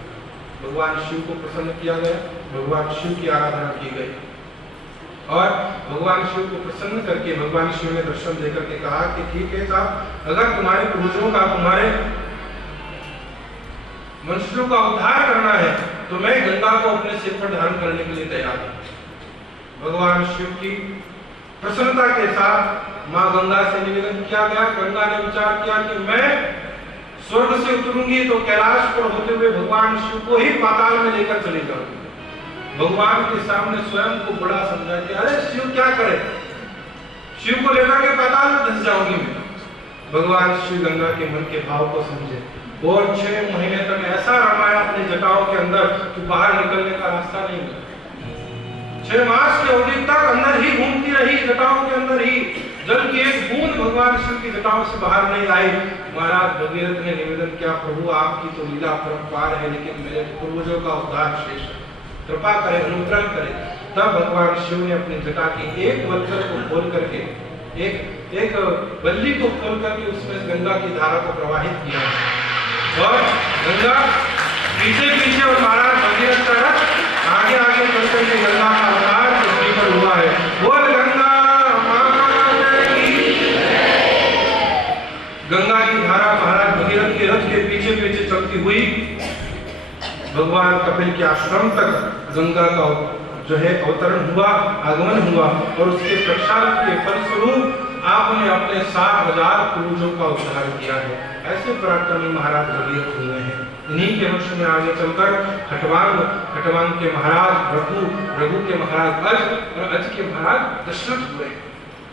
भगवान शिव को प्रसन्न किया गया, भगवान शिव की आराधना की गई, और भगवान शिव को प्रसन्न करके भगवान शिव ने दर्शन देकर के कहा कि ठीक है साहब, अगर तुम्हारे पूर्वजों का, तुम्हारे मनुष्यों का उद्धार करना है तो मैं गंगा को अपने सिर पर धारण करने के लिए तैयार हूं। भगवान शिव की प्रसन्नता के साथ माँ गंगा से निवेदन किया गया। गंगा ने विचार किया कि मैं स्वर्ग से उतरूंगी तो कैलाश पर होते हुए भगवान शिव को ही पाताल में लेकर चले जाऊंगी। भगवान के सामने स्वयं को बड़ा समझा कि अरे शिव क्या करे, शिव को लेकर के पाताल में धंस जाऊंगी मैं। भगवान शिव गंगा के मन के भाव को समझे, और 6 महीने तक ऐसा रमाया अपने जटाओं के अंदर कि बाहर निकलने का रास्ता नहीं मिला। 6 मास की अवधि तक अंदर ही घूमती रही, जटाओं के अंदर ही, जल की एक बूंद भगवान शिव की जटाओं से बाहर नहीं आई। महाराज भगीरथ ने निवेदन किया, प्रभु आपकी तो लीला परंपार है, लेकिन मेरे पूर्वजों का उद्धार शेष है, कृपा करें, अनुग्रह करें। तब भगवान शिव ने अपनी जटा की एक वल्लर को खोल करके, एक बल्ली को खोल करके उसमें गंगा की धारा को प्रवाहित किया, और गंगा पीछे पीछे और महाराज भगीरथ का रथ आगे आगे चल करके गंगा का अवतार पृथ्वी पर हुआ है। बोल गंगा माता की। गंगा की धारा महाराज भगीरथ के रथ के पीछे पीछे चलती हुई भगवान कपिल के आश्रम तक गंगा का जो है अवतरण हुआ, आगमन हुआ, और उसके प्रक्षालन के फलस्वरूप आपने अपने 7,000 पूर्वजों का उद्धार किया है। ऐसे पराक्रमी महाराज भगीरथ हुए हैं। इन्हीं के वंश में आगे चलकर खटवांग के महाराज रघु, रघु के महाराज अज, और अज के महाराज दशरथ हुए।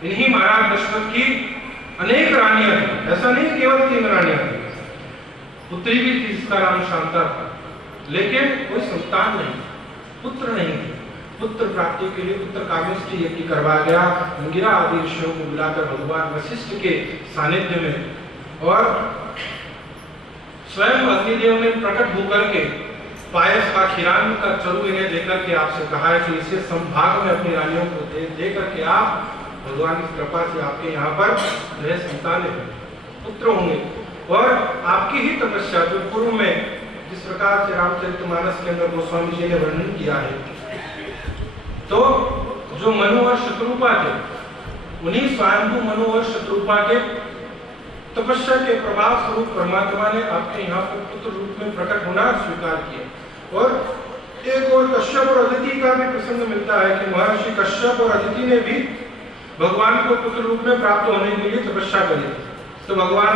इन्हीं महाराज दशरथ की अनेक रानियां थी, ऐसा नहीं केवल 3 रानियां थी, पुत्री भी थी जिसका नाम शांता था, लेकिन कोई संतान नहीं, पुत्र नहीं थे। पुत्र प्राप्ति के लिए पुत्र कामेष्टि यज्ञ करवाया गया, अंगिरा आदि ऋषियों को बुलाकर भगवान वशिष्ठ के सानिध्य में, और स्वयं अग्निदेव ने प्रकट होकर के पायस का खीरान का चरु इन्हें देकर के आपसे कहा है कि इसे संभाग में अपनी रानियों को दे करके आप भगवान की कृपा से आपके यहाँ पर जो है संतान पुत्र होंगे। और आपकी ही तपस्या जो पूर्व में जिस प्रकार से रामचरितमानस के अंदर गोस्वामी जी ने वर्णन किया है, तो जो मनु और शत्रुपा थे, उन्हीं स्वयंभू मनु और शत्रुपा के तपस्या के प्रभाव स्वरूप परमात्मा ने आपके यहाँ पर पुत्र रूप में प्रकट होना स्वीकार किया। और एक और कश्यप और अदिति का भी प्रसंग मिलता है कि महर्षि कश्यप और अदिति ने भी भगवान को पुत्र रूप में प्राप्त होने के लिए तपस्या करी। तो भगवान